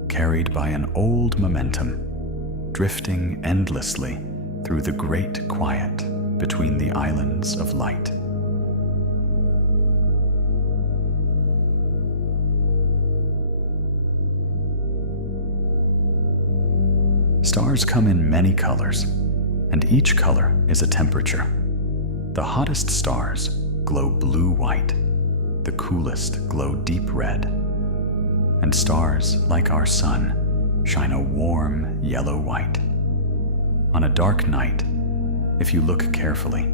carried by an old momentum, drifting endlessly through the great quiet between the islands of light. Stars come in many colors, and each color is a temperature. The hottest stars glow blue-white, the coolest glow deep red, and stars like our sun shine a warm yellow-white. On a dark night, if you look carefully,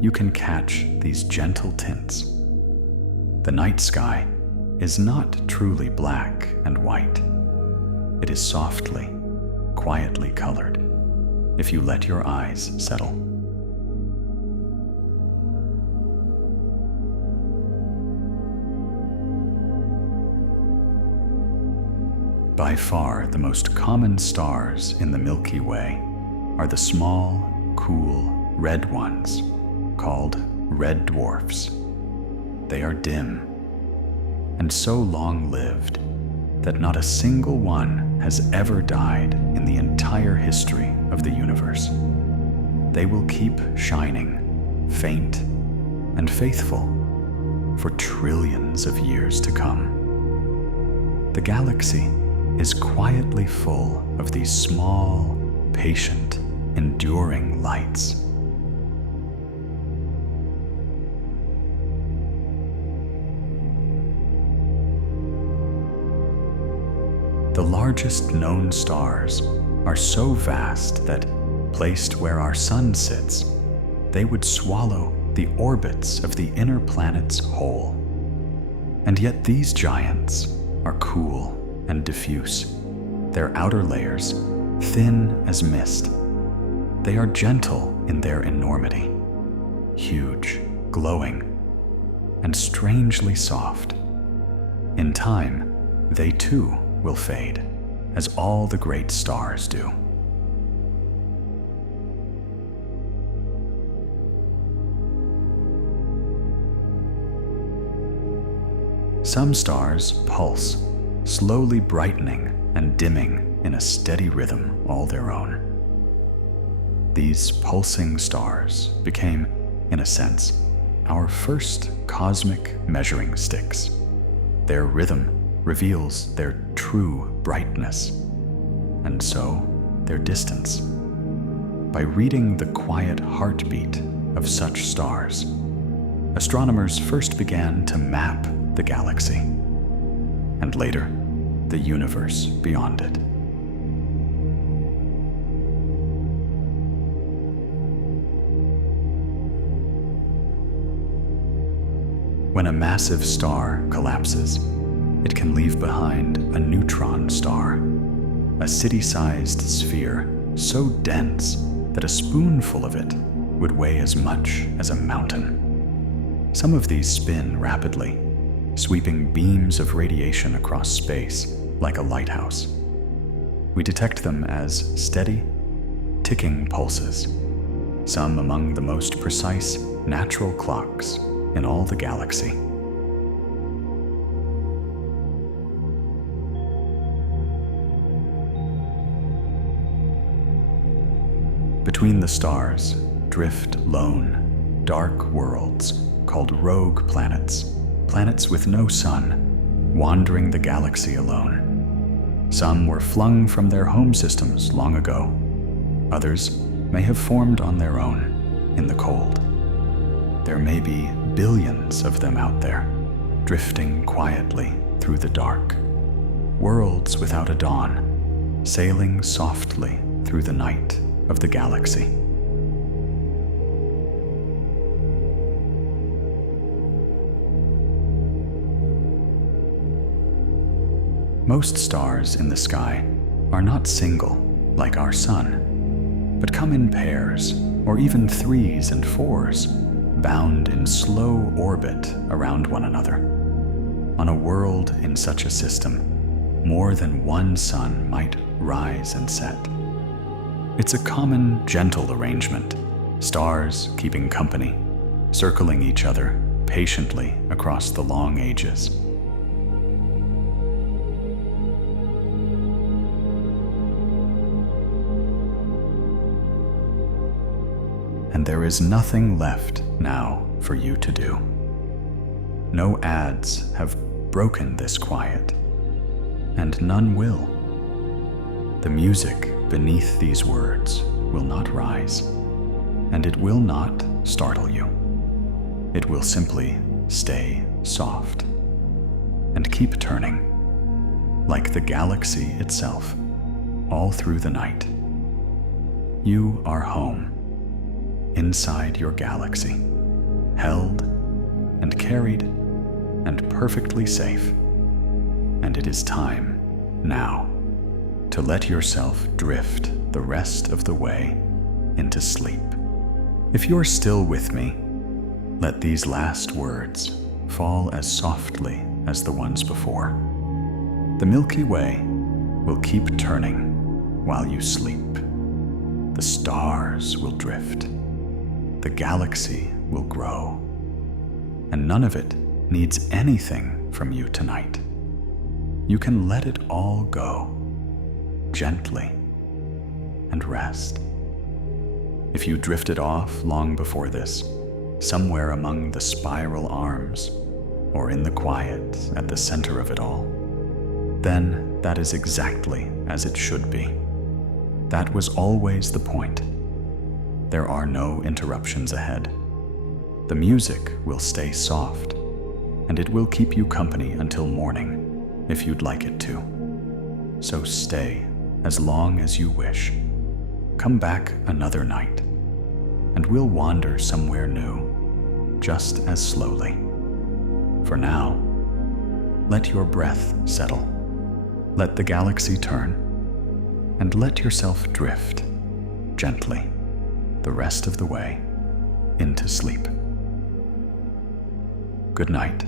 you can catch these gentle tints. The night sky is not truly black and white. It is softly, quietly colored, if you let your eyes settle. By far the most common stars in the Milky Way are the small, cool, red ones, called red dwarfs. They are dim and so long-lived that not a single one has ever died in the entire history of the universe. They will keep shining, faint and faithful, for trillions of years to come. The galaxy is quietly full of these small, patient, enduring lights. The largest known stars are so vast that, placed where our sun sits, they would swallow the orbits of the inner planet's whole. And yet these giants are cool and diffuse, their outer layers thin as mist. They are gentle in their enormity, huge, glowing, and strangely soft. In time, they too will fade, as all the great stars do. Some stars pulse, slowly brightening and dimming in a steady rhythm all their own. These pulsing stars became, in a sense, our first cosmic measuring sticks. Their rhythm reveals their true brightness, and so their distance. By reading the quiet heartbeat of such stars, astronomers first began to map the galaxy, and later the universe beyond it. When a massive star collapses, it can leave behind a neutron star, a city-sized sphere so dense that a spoonful of it would weigh as much as a mountain. Some of these spin rapidly, sweeping beams of radiation across space like a lighthouse. We detect them as steady, ticking pulses, some among the most precise natural clocks in all the galaxy. Between the stars drift lone, dark worlds called rogue planets, planets with no sun, wandering the galaxy alone. Some were flung from their home systems long ago. Others may have formed on their own in the cold. There may be billions of them out there, drifting quietly through the dark. Worlds without a dawn, sailing softly through the night of the galaxy. Most stars in the sky are not single like our sun, but come in pairs or even threes and fours, bound in slow orbit around one another. On a world in such a system, more than one sun might rise and set. It's a common, gentle arrangement, stars keeping company, circling each other patiently across the long ages. And there is nothing left now for you to do. No ads have broken this quiet, and none will. The music beneath these words will not rise, and it will not startle you. It will simply stay soft and keep turning, like the galaxy itself, all through the night. You are home, inside your galaxy, held and carried and perfectly safe. And it is time, now, to let yourself drift the rest of the way into sleep. If you're still with me, let these last words fall as softly as the ones before. The Milky Way will keep turning while you sleep. The stars will drift. The galaxy will grow. And none of it needs anything from you tonight. You can let it all go, gently, and rest. If you drifted off long before this, somewhere among the spiral arms, or in the quiet at the center of it all, then that is exactly as it should be. That was always the point. There are no interruptions ahead. The music will stay soft, and it will keep you company until morning, if you'd like it to. So stay as long as you wish. Come back another night, and we'll wander somewhere new, just as slowly. For now, let your breath settle. Let the galaxy turn, and let yourself drift gently the rest of the way into sleep. Good night.